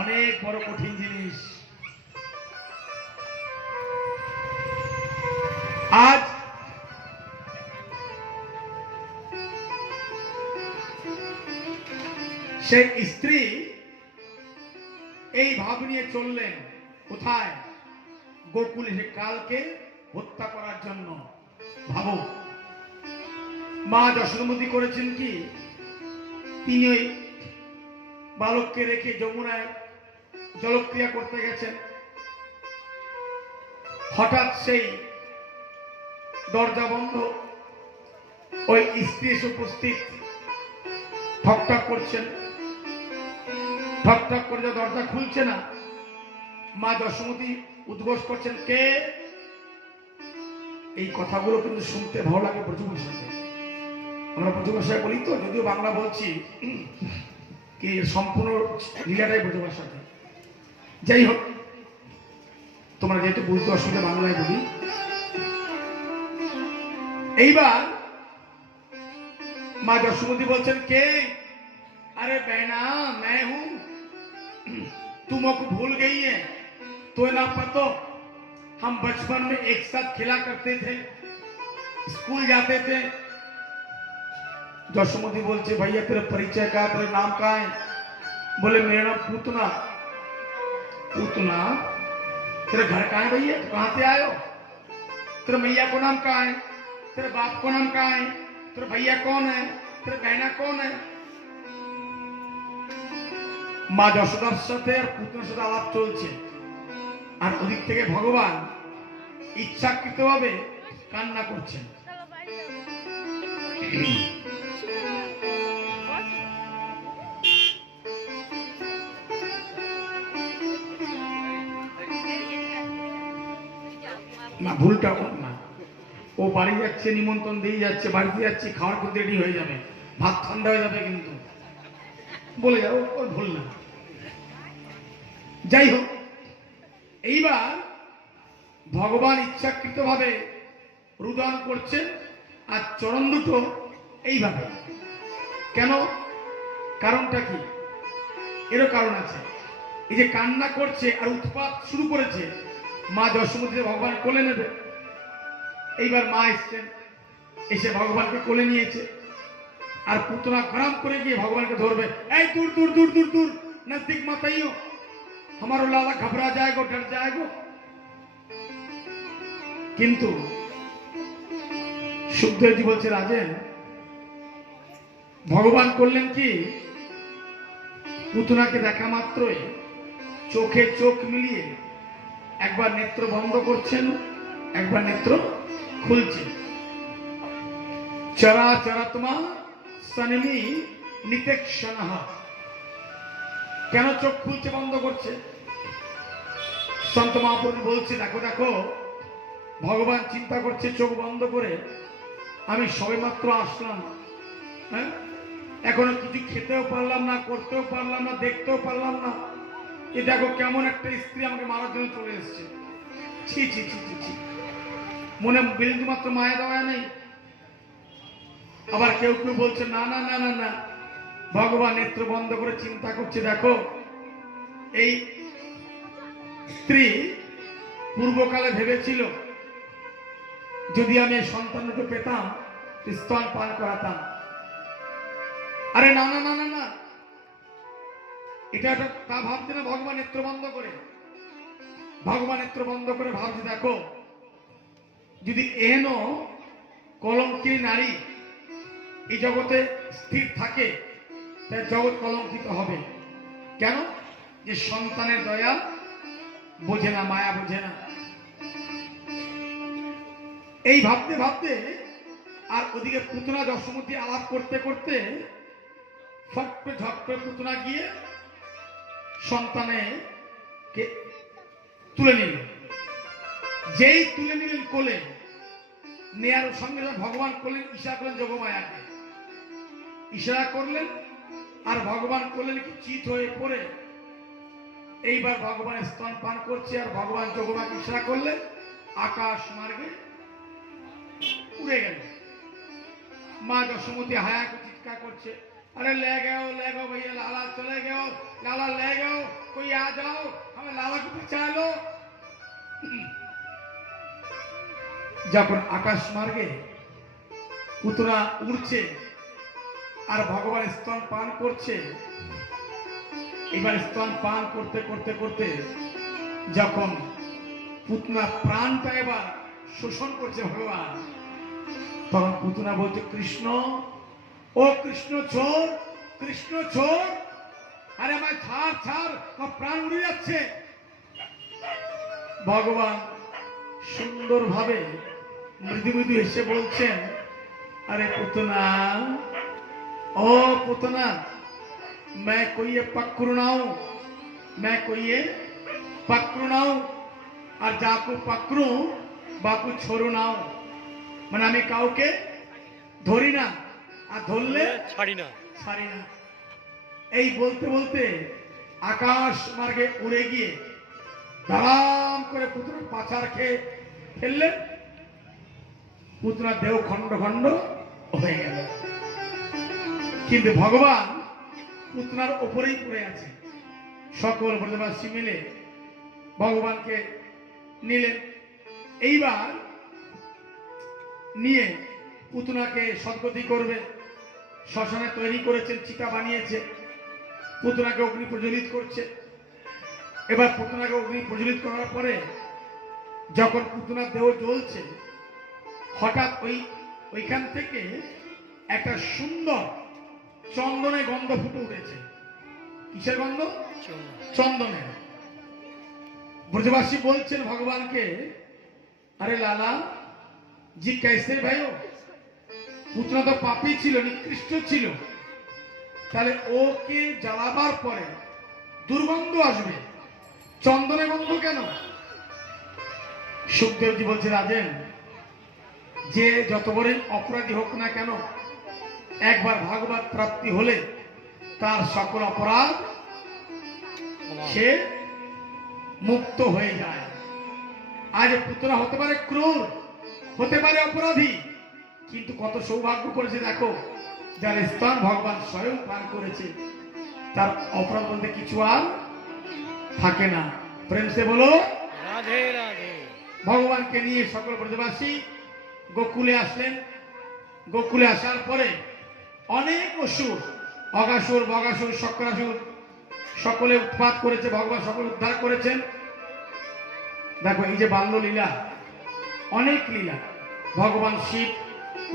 অনেক বড় কঠিন জিনিস। আজ সেই স্ত্রী এই ভাব নিয়ে চললেন কোথায়? গোকুলে, সে কালকে হত্যা করার জন্য। ভাবো, মা যশোমতী করেছেন কি, তিনি ওই বালককে রেখে যমুনায় জলক্রিয়া করতে গেছেন। হঠাৎ সেই দরজা বন্ধ, ওই স্ত্রী এসে উপস্থিত, ঠকঠক করছেন, ঠকঠক করে দরজা খুলছে না। মা যশোমতী উদ্ঘোষ করছেন, কে? এই কথাগুলো কিন্তু শুনতে ভালো লাগে ব্রজ ভাষাতে। আমরা ব্রজ ভাষায় বলি তো, যদিও বাংলা বলছি, কি সম্পূর্ণ লীলাটাই ব্রজ ভাষাতে। যাই হোক, তোমরা যেহেতু বুঝতে অসুবিধা, বাংলায় বলি। এইবার মা যশোমতী বলছেন, কে? अरे बहना मैं हूं, तुमको भूल गई है तो ना पतो, हम बचपन में एक साथ खेला करते थे, स्कूल जाते थे। যশোমতী বলছে, भैया तेरा परिचय क्या, तेरा नाम क्या है? बोले मेरा नाम पूतना। पूतना? तेरे घर कहाँ है भैया, कहाँ से आयो? तेरे मैया को नाम क्या है? तेरे बाप को नाम क्या है? तेरे भैया कौन है? तेरे बहना कौन है? মা যশোদার সাথে আর পুত্রের সাথে আলাপ চলছে, আর ওদিক থেকে ভগবান ইচ্ছাকৃতভাবে কান্না করছেন। না, ভুলটা ওর না, ও বাড়ি যাচ্ছে, নিমন্ত্রণ দিয়ে যাচ্ছে, বাড়িতে যাচ্ছি, খাওয়ার কিন্তু রেডি হয়ে যাবে, ভাত ঠান্ডা হয়ে যাবে, কিন্তু বলে যাও, ওর ভুল না। যাই হোক, এইবার ভগবান ইচ্ছাকৃতভাবে রুদন করছেন, আর চরণ দুটো এইভাবে। কেন? কারণটা কি? এরও কারণ আছে। এই যে কান্না করছে আর উৎপাত শুরু করেছে, মা যশোমতী ভগবান কোলে নেবে। এইবার মা এসছেন, এসে ভগবানকে কোলে নিয়েছে, আর পুতনা গরম করে গিয়ে ভগবানকে ধরবে। এই দূর দূর দূর দূর দূর, নজদীক মত आइयो, हमारा लाला घबरा जाएगा, डर जाएगा। কিন্তু সুখদেবজি বলছে, রাজেন, ভগবান করলেন কি, পুতনাকে দেখা মাত্রই চোখে চোখ মিলিয়ে একবার নেত্র বন্ধ করছেন, একবার নেত্র খুলছেন। চরা চরাত্মা সনিমি নিতেক্ষণঃ। কেন চোখ খুলছে বন্ধ করছে? সন্ত মহাপ্রভু বলছে, দেখো দেখো, ভগবান চিন্তা করছে চোখ বন্ধ করে, আমি সবেমাত্র আসলাম, হ্যাঁ, এখনো কিছু খেতেও পারলাম না, করতেও পারলাম না, দেখতেও পারলাম না, এ দেখো কেমন একটা স্ত্রী আমাকে মারার জন্য চলে এসছে। ছি ছি ছি ছি ছি, মনে বিন্দু মাত্র মায়া দেওয়া নেই। আবার কেউ কেউ বলছে না না না না না, ভগবান নেত্র বন্ধ করে চিন্তা করছে, দেখো এই স্ত্রী পূর্বকালে ভেবেছিল যদি আমি এই সন্তানকে পেতাম স্তন পান করাতাম। আরে না না না না না, এটা তা ভাবছে না। ভগবান নেত্র বন্ধ করে, ভগবান নেত্র বন্ধ করে ভাবছে, দেখো যদি এহেন কলঙ্কিনী নারী এই জগতে স্থির থাকে, তাই জগৎ কলঙ্কিত হবে। কেন? যে সন্তানের দয়া বোঝে না, মায়া বোঝে না। এই ভাবতে ভাবতে আর ওদিকে পুতনা যশোমতী আলাপ করতে করতে ফট করে ঝট করে পুতনা গিয়ে সন্তানকে তুলে নিল। যেই তুলে নিলেন কোলে, নেয়ার সঙ্গে ভগবান করলেন, ইশারা করলেন যোগমায়াকে, ইশারা করলেন, আর ভগবান করলেন কি চিত হয়ে পড়ে এইবার ভগবান স্তন পান করছে, আর ভগবান যোগমায়াকে ইশারা করলেন, আকাশ মার্গে উড়ে গেল। মা যশোমতী হায়া চিৎকার করছে, अरे ले गो भैया, लाला चले गए, लाला ले गए, कोई आ जाओ, हमें लाला को बचा लो। যখন আকাশ মার্গে পুতনা উড়ছে আর ভগবান স্তন পান করছে, এবার স্তন পান করতে করতে করতে যখন পুতনা প্রাণটা এবার শোষণ করছে ভগবান, তখন পুতনা বলছে, কৃষ্ণ, ও কৃষ্ণ ছোড়, কৃষ্ণ ছোড়, আরে আমার ছাড় ছাড়, আমার প্রাণ উড়ে যাচ্ছে। ভগবান সুন্দর ভাবে মৃদু মৃদু এসে বলছেন, আরে পুতনা, ও পুতনা, मैं कोई ये पक्रू ना हूं, मैं कोई ये पक्रू ना हूं, আর যাকু পাকরু বাকু ছোড়ু নাও, মানে আমি কাউকে ধরি না, আর ধরলে ছাড়ি না, ছাড়ি না। এই বলতে বলতে আকাশ মার্গে উড়ে গিয়ে দাম করে পুত্র পাছার খেয়ে ফেললেন, পুত্রা দেহ খণ্ড খণ্ড হয়ে গেল। কিন্তু ভগবান পুতনার ওপরেই পড়ে আছে। সকল ব্রজবাসী মিলে ভগবানকে নিলেন। এইবার নিয়ে পুতনাকে সদ্গতি করবে, শ্মশানে তৈরি করেছেন, চিতা বানিয়েছে, পুতনাকে অগ্নি প্রজ্বলিত করছে। এবার পুতনাকে অগ্নি প্রজ্বলিত করার পরে যখন পুতনার দেহ জ্বলছে, হঠাৎ ওইখান থেকে একটা সুন্দর চন্দনের গন্ধ ফুটে উঠেছে। কিসের গন্ধ? চন্দনের। ব্রজবাসী বলছেন ভগবানকে, আরে লালা জি कैसे भाई हो, পুতনা তো পাপী ছিল, নিকৃষ্ট ছিল, তাহলে ওকে জ্বালাবার পরে দুর্গন্ধ আসবে, চন্দনের গন্ধ কেন? সুখদেবজি বলছে, রাজেন, যে যত বড় অপরাধী হোক না কেন, একবার ভাগবত প্রাপ্তি হলে তার সকল অপরাধ সে মুক্ত হয়ে যায়। আজ পুত্র হতে পারে ক্রূর, হতে পারে অপরাধী, কিন্তু কত সৌভাগ্য করেছে দেখো, যার স্তন ভগবান স্বয়ং পান করেছে, তার অপরাধ বলতে কিছু আর থাকে না। প্রেম সে বলো রাধে রাধে। ভগবানকে নিয়ে সকল ব্রজবাসী গোকুলে আসলেন। গোকুলে আসার পরে অনেক অসুর, অগাসুর, বগাসুর, শক্রাসুর সকলে উৎপাত করেছে, ভগবান সকল উদ্ধার করেছেন। দেখো এই যে বাল্য লীলা, অনেক লীলা, ভগবান শিব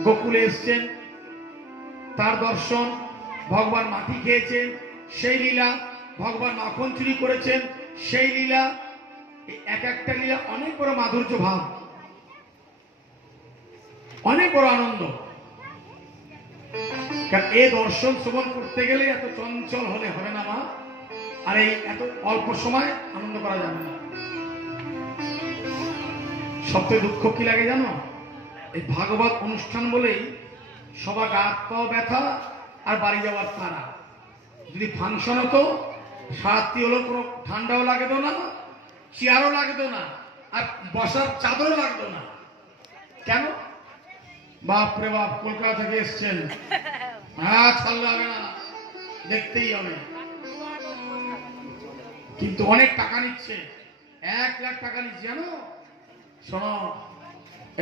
গোকুলে এসছেন, তার দর্শন, ভগবান মাটি খেয়েছেন সেই লীলা, ভগবান মাখন চুরি করেছেন সেই লীলা, এই এক একটা লীলা অনেক বড় মাধুর্য ভাব, অনেক বড় আনন্দ। কারণ এই দর্শন শ্রবণ করতে গেলে এত চঞ্চল হলে হবে না মা, আর এই এত অল্প সময় আনন্দ করা যাবে না। সবচেয়ে দুঃখ কি লাগে জানো? এই ভাগবত অনুষ্ঠান বলেই সবার গাত পাও ব্যথা আর বাড়ি যাওয়ার তারা। যদি ফাংশন হতো, সারাত্রি হলো, কোনো ঠান্ডাও লাগতো না, চেয়ারও লাগতো না, আর বসার চাদরও লাগতো না। কেন? বাপ রে বাপ, কলকাতা থেকে এসছেন, হ্যাঁ ছাড়লে হবে না, দেখতেই হবে। কিন্তু অনেক টাকা নিচ্ছে, 1 লাখ টাকা নিচ্ছে জানো। শোনো,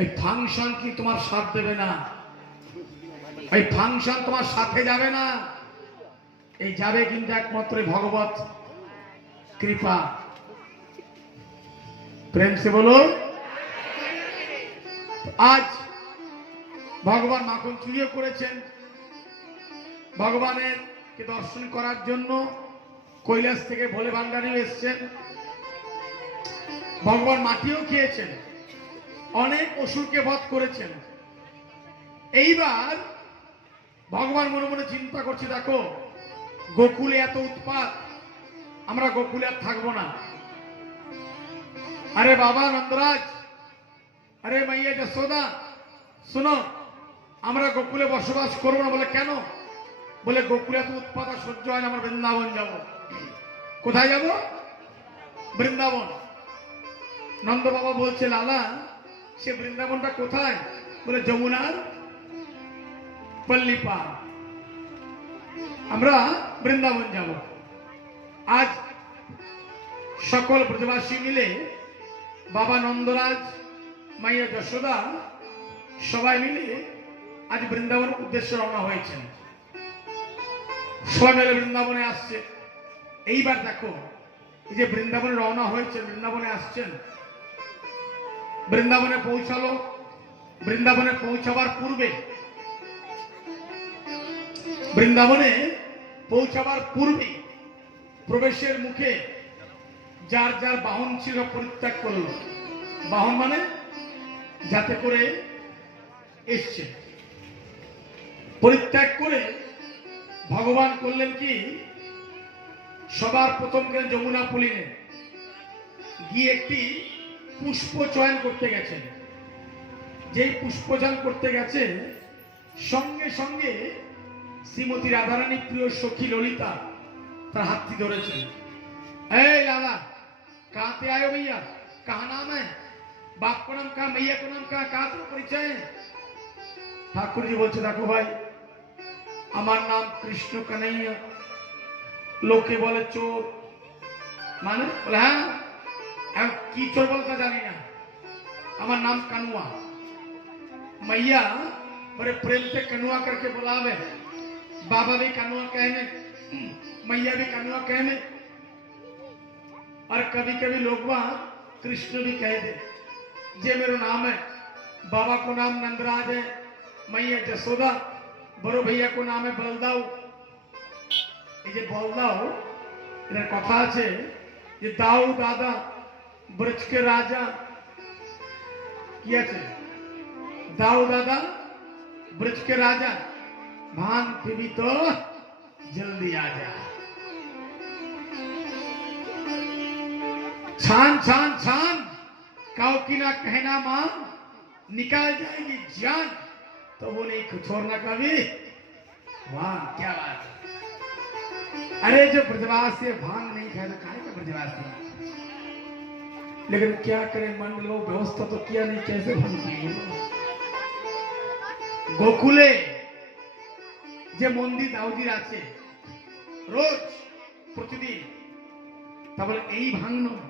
এই ফাংশন কি তোমার সাথ দেবে না, এই ফাংশন তোমার সাথে যাবে না। এই যাবে কিন্তু একমাত্র ভগবত কৃপা। প্রেম সে বলো। আজ ভগবান মাখন চুরিও করেছেন, ভগবানের কে দর্শন করার জন্য কৈলাস থেকে ভোলে ভান্ডারীও এসছেন, ভগবান মাটিও খেয়েছেন, অনেক অসুরকে বধ করেছেন। এইবার ভগবান মনে মনে চিন্তা করছে, দেখো গোকুলে এত উৎপাত, আমরা গোকুলে আর থাকবো না। আরে বাবা নন্দরাজ, আরে মাইয়া যশোদা, শুনো, আমরা গোকুলে বসবাস করবো না। বলে কেন? বলে গোকুলে এত উৎপাত আর সহ্য হয় না, আমরা বৃন্দাবন যাব। কোথায় যাব? বৃন্দাবন। নন্দ বাবা বলছে, লালা সে বৃন্দাবনটা কোথায়? বলে যমুনার পল্লী পার, আমরা বৃন্দাবন যাব। আজ সকল ব্রজবাসী মিলে বাবা নন্দরাজ, মাইয়া যশোদা সবাই মিলে আজ বৃন্দাবনের উদ্দেশ্যে রওনা হয়েছেন। সবাই মিলে বৃন্দাবনে আসছে। এইবার দেখো, এই যে বৃন্দাবনে রওনা হয়েছে, বৃন্দাবনে আসছেন, বৃন্দাবনে পৌঁছালো। বৃন্দাবনে পৌঁছাবার পূর্বে, বৃন্দাবনে পৌঁছাবার পূর্বে প্রবেশের মুখে যার যার বাহন ছিল পরিত্যাগ করলো। বাহন মানে যাতে করে এসছে, পরিত্যাগ করে ভগবান করলেন কি, সবার প্রথম যমুনা পুলিনে গিয়ে একটি পুষ্প চয়ন করতে গেছেন। যেই পুষ্প চয়ন করতে গেছে, সঙ্গে সঙ্গে শ্রীমতী রাধারানী প্রিয় সখী ললিতা তার হাতটি ধরেছেন। এই লালা, कहाँ से आए हो भैया, कहा नाम है, बाप को नाम कहा, मैया को नाम कहा, कहा तो परिचय है। ठाकुर जी बोलছে, দেখো ভাই, আমার নাম কৃষ্ণ কানাইয়া, লোকে বলে চোর। মানে? বলে হ্যাঁ, এখন কি চোর বলতে জানি না, আমার নাম কানুয়া। मैया बड़े प्रेम से कनुआ करके बुलावे, बाबा भी कनुआ कहने, मैया भी कनुआ कहने, और कभी कभी लोग वहां कृष्ण भी कह दे। जे मेरा नाम है, बाबा को नाम नंदराज है, मैया जसोदा, बड़ो भैया को नाम है बलदाऊ। এই যে বলদাও, এর কথা আছে যে দাউ দাদা ব্রজকে রাজা, কি আছে? दाऊ दादा ब्रज के राजा, भान पीबी तो जल्दी आ जा। छान छान छान, काऊ की ना कहना मान, निकाल जाएगी जान, तो वो नहीं छोड़ना कभी। वाह क्या बात है। अरे जो ब्रजवास से भांग नहीं खाया तो खाए का ब्रजवास से, लेकिन क्या करे, मन लोग व्यवस्था तो किया नहीं, कैसे भांग पिए। গোকুলে যে মন্দির দাউদির আছে রোজ প্রতিদিন, তা বলে এই ভাঙ নয়,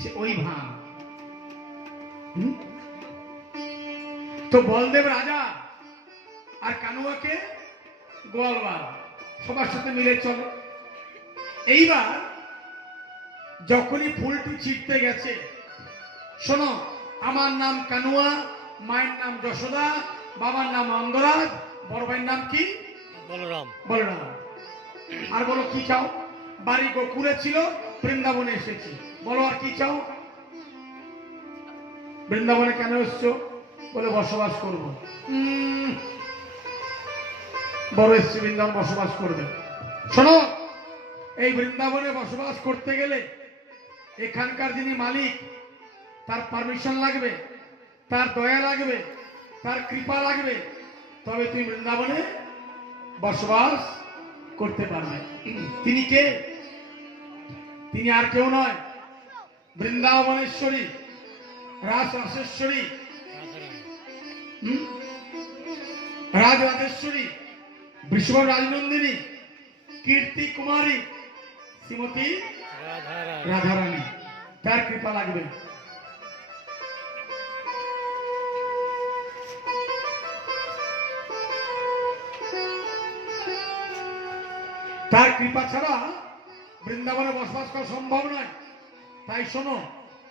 সে ওই ভাঙ। তো বলদেব রাজা আর কানুয়াকে গোয়ালবার সবার সাথে মিলে চলে। এইবার যখনই ফুলটি ছিটতে গেছে, শোনো, আমার নাম কানুয়া, মায়ের নাম যশোদা, বাবার নাম নন্দরাজ, বড় ভাইয়ের নাম কি? বলরাম। বলরাম। আর বলো কি চাও? বাড়ি গোকুলে ছিল, বৃন্দাবনে এসেছি। বলো আর কি চাও? বৃন্দাবনে কেন এসছো? বলে বসবাস করবো। বড় এসছি বৃন্দাবন বসবাস করবে। শোনো, এই বৃন্দাবনে বসবাস করতে গেলে এখানকার যিনি মালিক তার পারমিশন লাগবে, তার দয়া লাগবে, তার কৃপা লাগবে, তবে তুমি বৃন্দাবনে বসবাস করতে পারবে। তিনি কে? তিনি আর কেউ নয়, বৃন্দাবনেশ্বরী, রাসেশ্বরী, রাজরাজেশ্বরী, বিষ্ণু রাজনন্দিনী, কীর্তি কুমারী, শ্রীমতী রাধারানী। তার কৃপা লাগবে। তার কৃপা ছাড়া বৃন্দাবনে বসবাস করা সম্ভব নয়। তাই শোনো,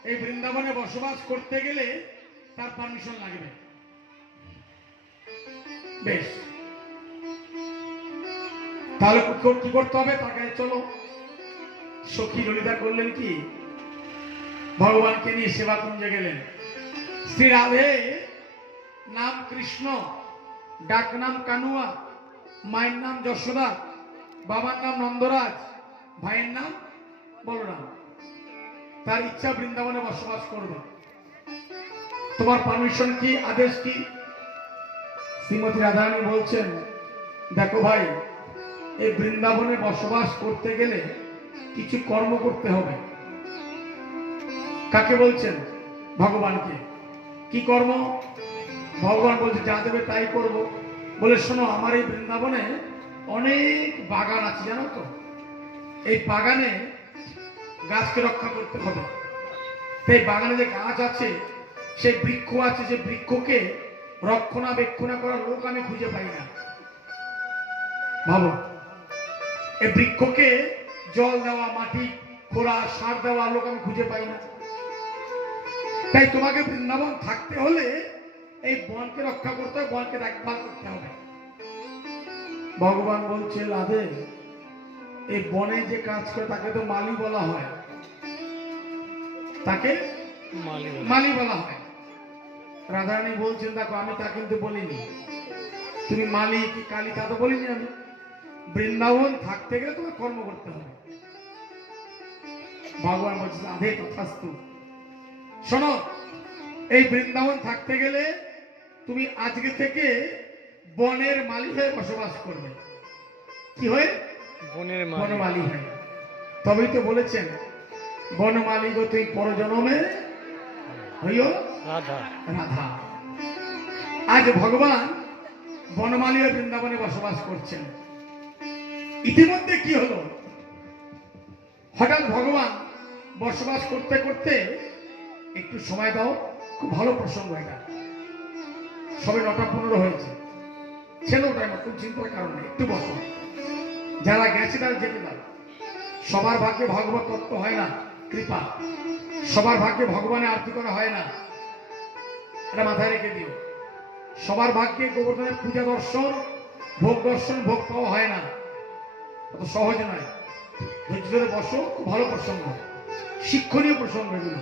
এই বৃন্দাবনে বসবাস করতে গেলে তার পারমিশন লাগবে। বেশ, তাহলে কি করতে হবে? তাকে চলো। সখী ললিতা করলেন কি? ভগবানকে নিয়ে সেবা কুঞ্জে গেলেন। শ্রী রাধে নাম কৃষ্ণ, ডাক নাম কানুয়া, মায়ের নাম যশোদা, বাবার নাম নন্দরাজ, ভাইয়ের নাম বলরাম। তার ইচ্ছা বৃন্দাবনে বসবাস করবে। তোমার পারমিশন কি, আদেশ কি? শ্রীমতী রাধারানী বলছেন, দেখো ভাই, এই বৃন্দাবনে বসবাস করতে গেলে কিছু কর্ম করতে হবে। কাকে বলছেন? ভগবানকে। কি কর্ম? ভগবান বলছে যা দেবে তাই করব। বলে শোনো, আমার এই বৃন্দাবনে অনেক বাগান আছে, জানো তো? এই বাগানে গাছকে রক্ষা করতে হবে। সেই বাগানে যে গাছ আছে, সেই বৃক্ষ আছে, যে বৃক্ষকে রক্ষণাবেক্ষণা করার লোক আমি খুঁজে পাই না। ভাবো, এই বৃক্ষকে জল দেওয়া, মাটি খোঁড়া, সার দেওয়া লোক আমি খুঁজে পাই না। তাই তোমাকে বৃন্দাবন থাকতে হলে এই বনকে রক্ষা করতে হবে, বনকে দেখভাল করতে হবে। ভগবান বলছে, রাধে, এই বনে যে কাজ করে তাকে তো মালি বলা হয়, তাকে মালি বলা হয়। রাধারানী বলছেন, দেখো, আমি তা কিন্তু বলিনি। তুমি মালি কি কালী তা তো বলিনি আমি। বৃন্দাবন থাকতে গেলে তোমাকে কর্ম করতে হবে। ভগবান বলছে, রাধে তথাস্তু। শোনো, এই বৃন্দাবন থাকতে গেলে তুমি আজকে থেকে বনের মালি হয়ে বসবাস করবে। কি হয়ে? বনমালী হয়ে। তবেই তো বলেছেন, বনমালী গো তুই পরজন্মে হইও রাধা রাধা। আজ ভগবান বনমালী হয়ে বৃন্দাবনে বসবাস করছেন। ইতিমধ্যে কি হলো? হঠাৎ ভগবান বসবাস করতে করতে, একটু সময় দাও, খুব ভালো প্রসঙ্গ এটা। সবে 9:15 হয়েছে, ছেলেও টাইম, কোন চিন্তার কারণ নেই, একটু বসো। যারা গেছে তারা যেতে দাও। সবার ভাগ্যে ভগবত তত্ত্ব হয় না, কৃপা। সবার ভাগ্যে ভগবানের আরতি করা হয় না, এটা মাথায় রেখে দিও। সবার ভাগ্যে গোবর্ধনের পূজা দর্শন, ভোগ দর্শন, ভোগ পাওয়া হয় না, অত সহজ নয়। ধৈর্য ধরে বসো, খুব ভালো প্রসঙ্গ, শিক্ষণীয় প্রসঙ্গ এগুলো।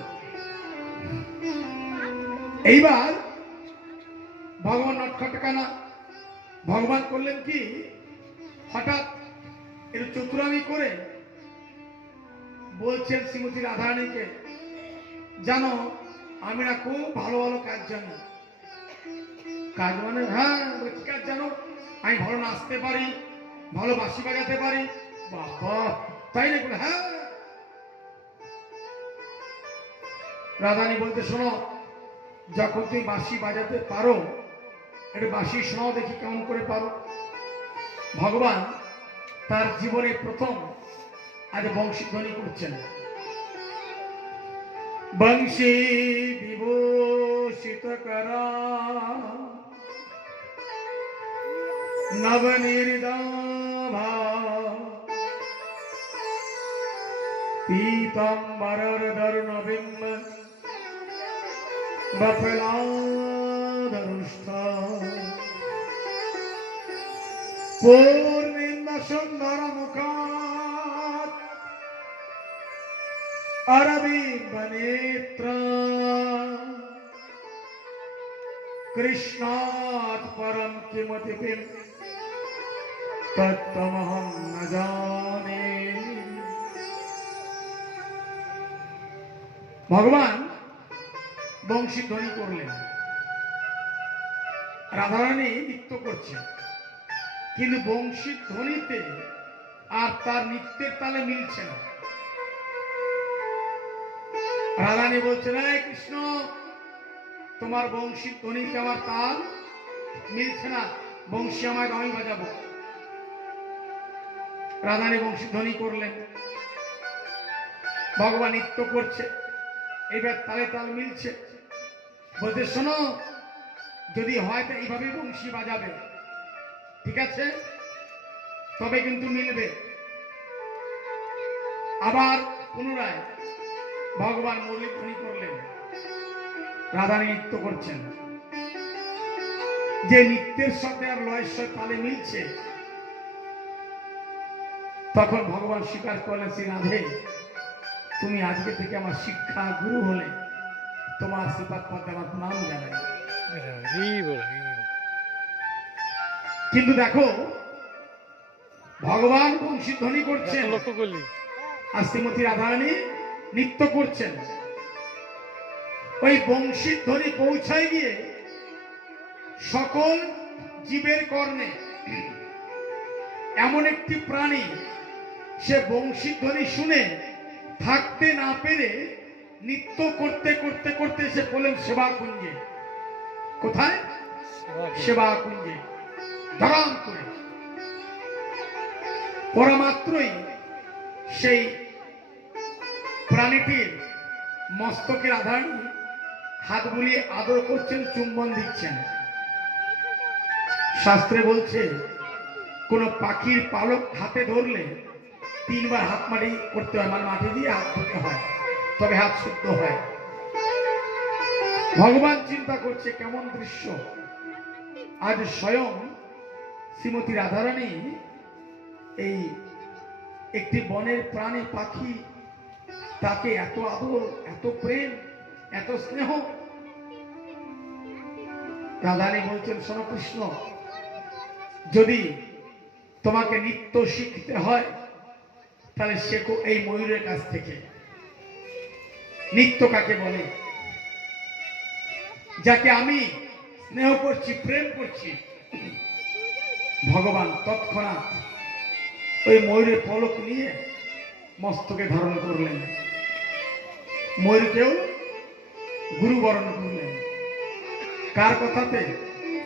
এইবার ভগবান নটখটকানা, ভগবান করলেন কি, হঠাৎ একটু চতুরামি করে বলছেন শ্রীমতী রাধারানীকে, জানো আমি না খুব ভালো ভালো কাজ জানি। কাজ মানে? হ্যাঁ। কি কাজ জানো? আমি ভালো নাচতে পারি, ভালো বাঁশি বাজাতে পারি। বাবা, তাই না? হ্যাঁ। রাধারানী বলতে, শোনো, যখন তুমি বাঁশি বাজাতে পারো, একটু বাঁশি শোনাও দেখি কেমন করে পারো। ভগবান তার জীবনে প্রথম আজ বংশীধ্বনি করছেন। বংশী বিভূষিত করা নবনির্দাভা পীতাম্বরর ধর্মবিম্ব বফলাধরুষ্ঠা পূর্ণেন্দু সুন্দর মুখাৎ अरविंद नेत्र कृष्णात् परम किमतिपिं तत्तमहं न जाने। ভগবান বংশী ধ্বনি করলেন, রাধারানী নৃত্য করছে, কিন্তু বংশীর ধ্বনিতে আর তার নৃত্যের তালে মিলছে না। রাধারানী বলছে, না কৃষ্ণ, তোমার বংশীর ধ্বনিতে আমার তাল মিলছে না, বংশী আমায় আমি বাজাবো। রাধারানী বংশী ধ্বনি করলেন, ভগবান নৃত্য করছে, এবার তালে তাল মিলছে। বলতে, শোনো, যদি হয় তো এইভাবে বংশী বাজাবে, ঠিক আছে, তবে কিন্তু মিলবে। আবার পুনরায় ভগবান মুরলী ধ্বনি করলেন, রাধারানী নৃত্য করছেন, যে নৃত্যের সাথে আর লয়ের সাথে তালে মিলছে। তখন ভগবান স্বীকার করলেন, শ্রী রাধে, তুমি আজকে থেকে আমার শিক্ষা গুরু হলে, তোমার শ্রীপাদ পদে আমার নাম জানাই। কিন্তু দেখো, ভগবান বংশী ধ্বনি করছেন, লক্ষ্য করলি, আর শ্রীমতী রাধারানী নৃত্য করছেন। ওই বংশীর ধ্বনি পৌঁছায় গিয়ে সকল জীবের কর্ণে। এমন একটি প্রাণী, সে বংশীর ধ্বনি শুনে থাকতে না পেরে নৃত্য করতে করতে করতে সে বললেন সেবা কুঞ্জে। কোথায়? সেবা কুঞ্জে। ধরাম করে পরমাত্রই সেই প্রাণীটির মস্তকে রাধারানী হাত বুলিয়ে আদর করছেন, চুম্বন দিচ্ছেন। শাস্ত্রে বলছে, কোন পাখির পালক হাতে ধরলে 3 বার হাত মাটি করতে হয়, মানে মাটি দিয়ে হাত ধুতে হয়, তবে হাত শুদ্ধ হয়। ভগবান চিন্তা করছে কেমন দৃশ্য, আজ স্বয়ং শ্রীমতী রাধারানী এই একটি বনের প্রাণী পাখি, তাকে এত আদর, এত প্রেম, এত স্নেহ। রাধারানী বলছেন, শোনো কৃষ্ণ, যদি তোমাকে নৃত্য শিখতে হয় তাহলে শেখো এই ময়ূরের কাছ থেকে। নৃত্য কাকে বলে? যাকে আমি স্নেহ করছি, প্রেম করছি। ভগবান তৎক্ষণাৎ ওই ময়ূরের পলক নিয়ে মস্তকে ধারণ করলেন, ময়ূরকেও গুরুবরণ করলেন। কার কথাতে?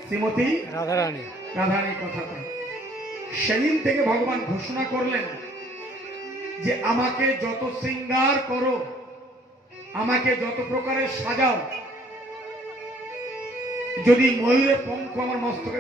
শ্রীমতী রাধারানী। রাধারানীর কথাতে। সেদিন থেকে ভগবান ঘোষণা করলেন যে আমাকে যত শৃঙ্গার করো, আমাকে যত প্রকারের সাজাও, যদি ময়ূরের পঙ্খ আমার মস্তকে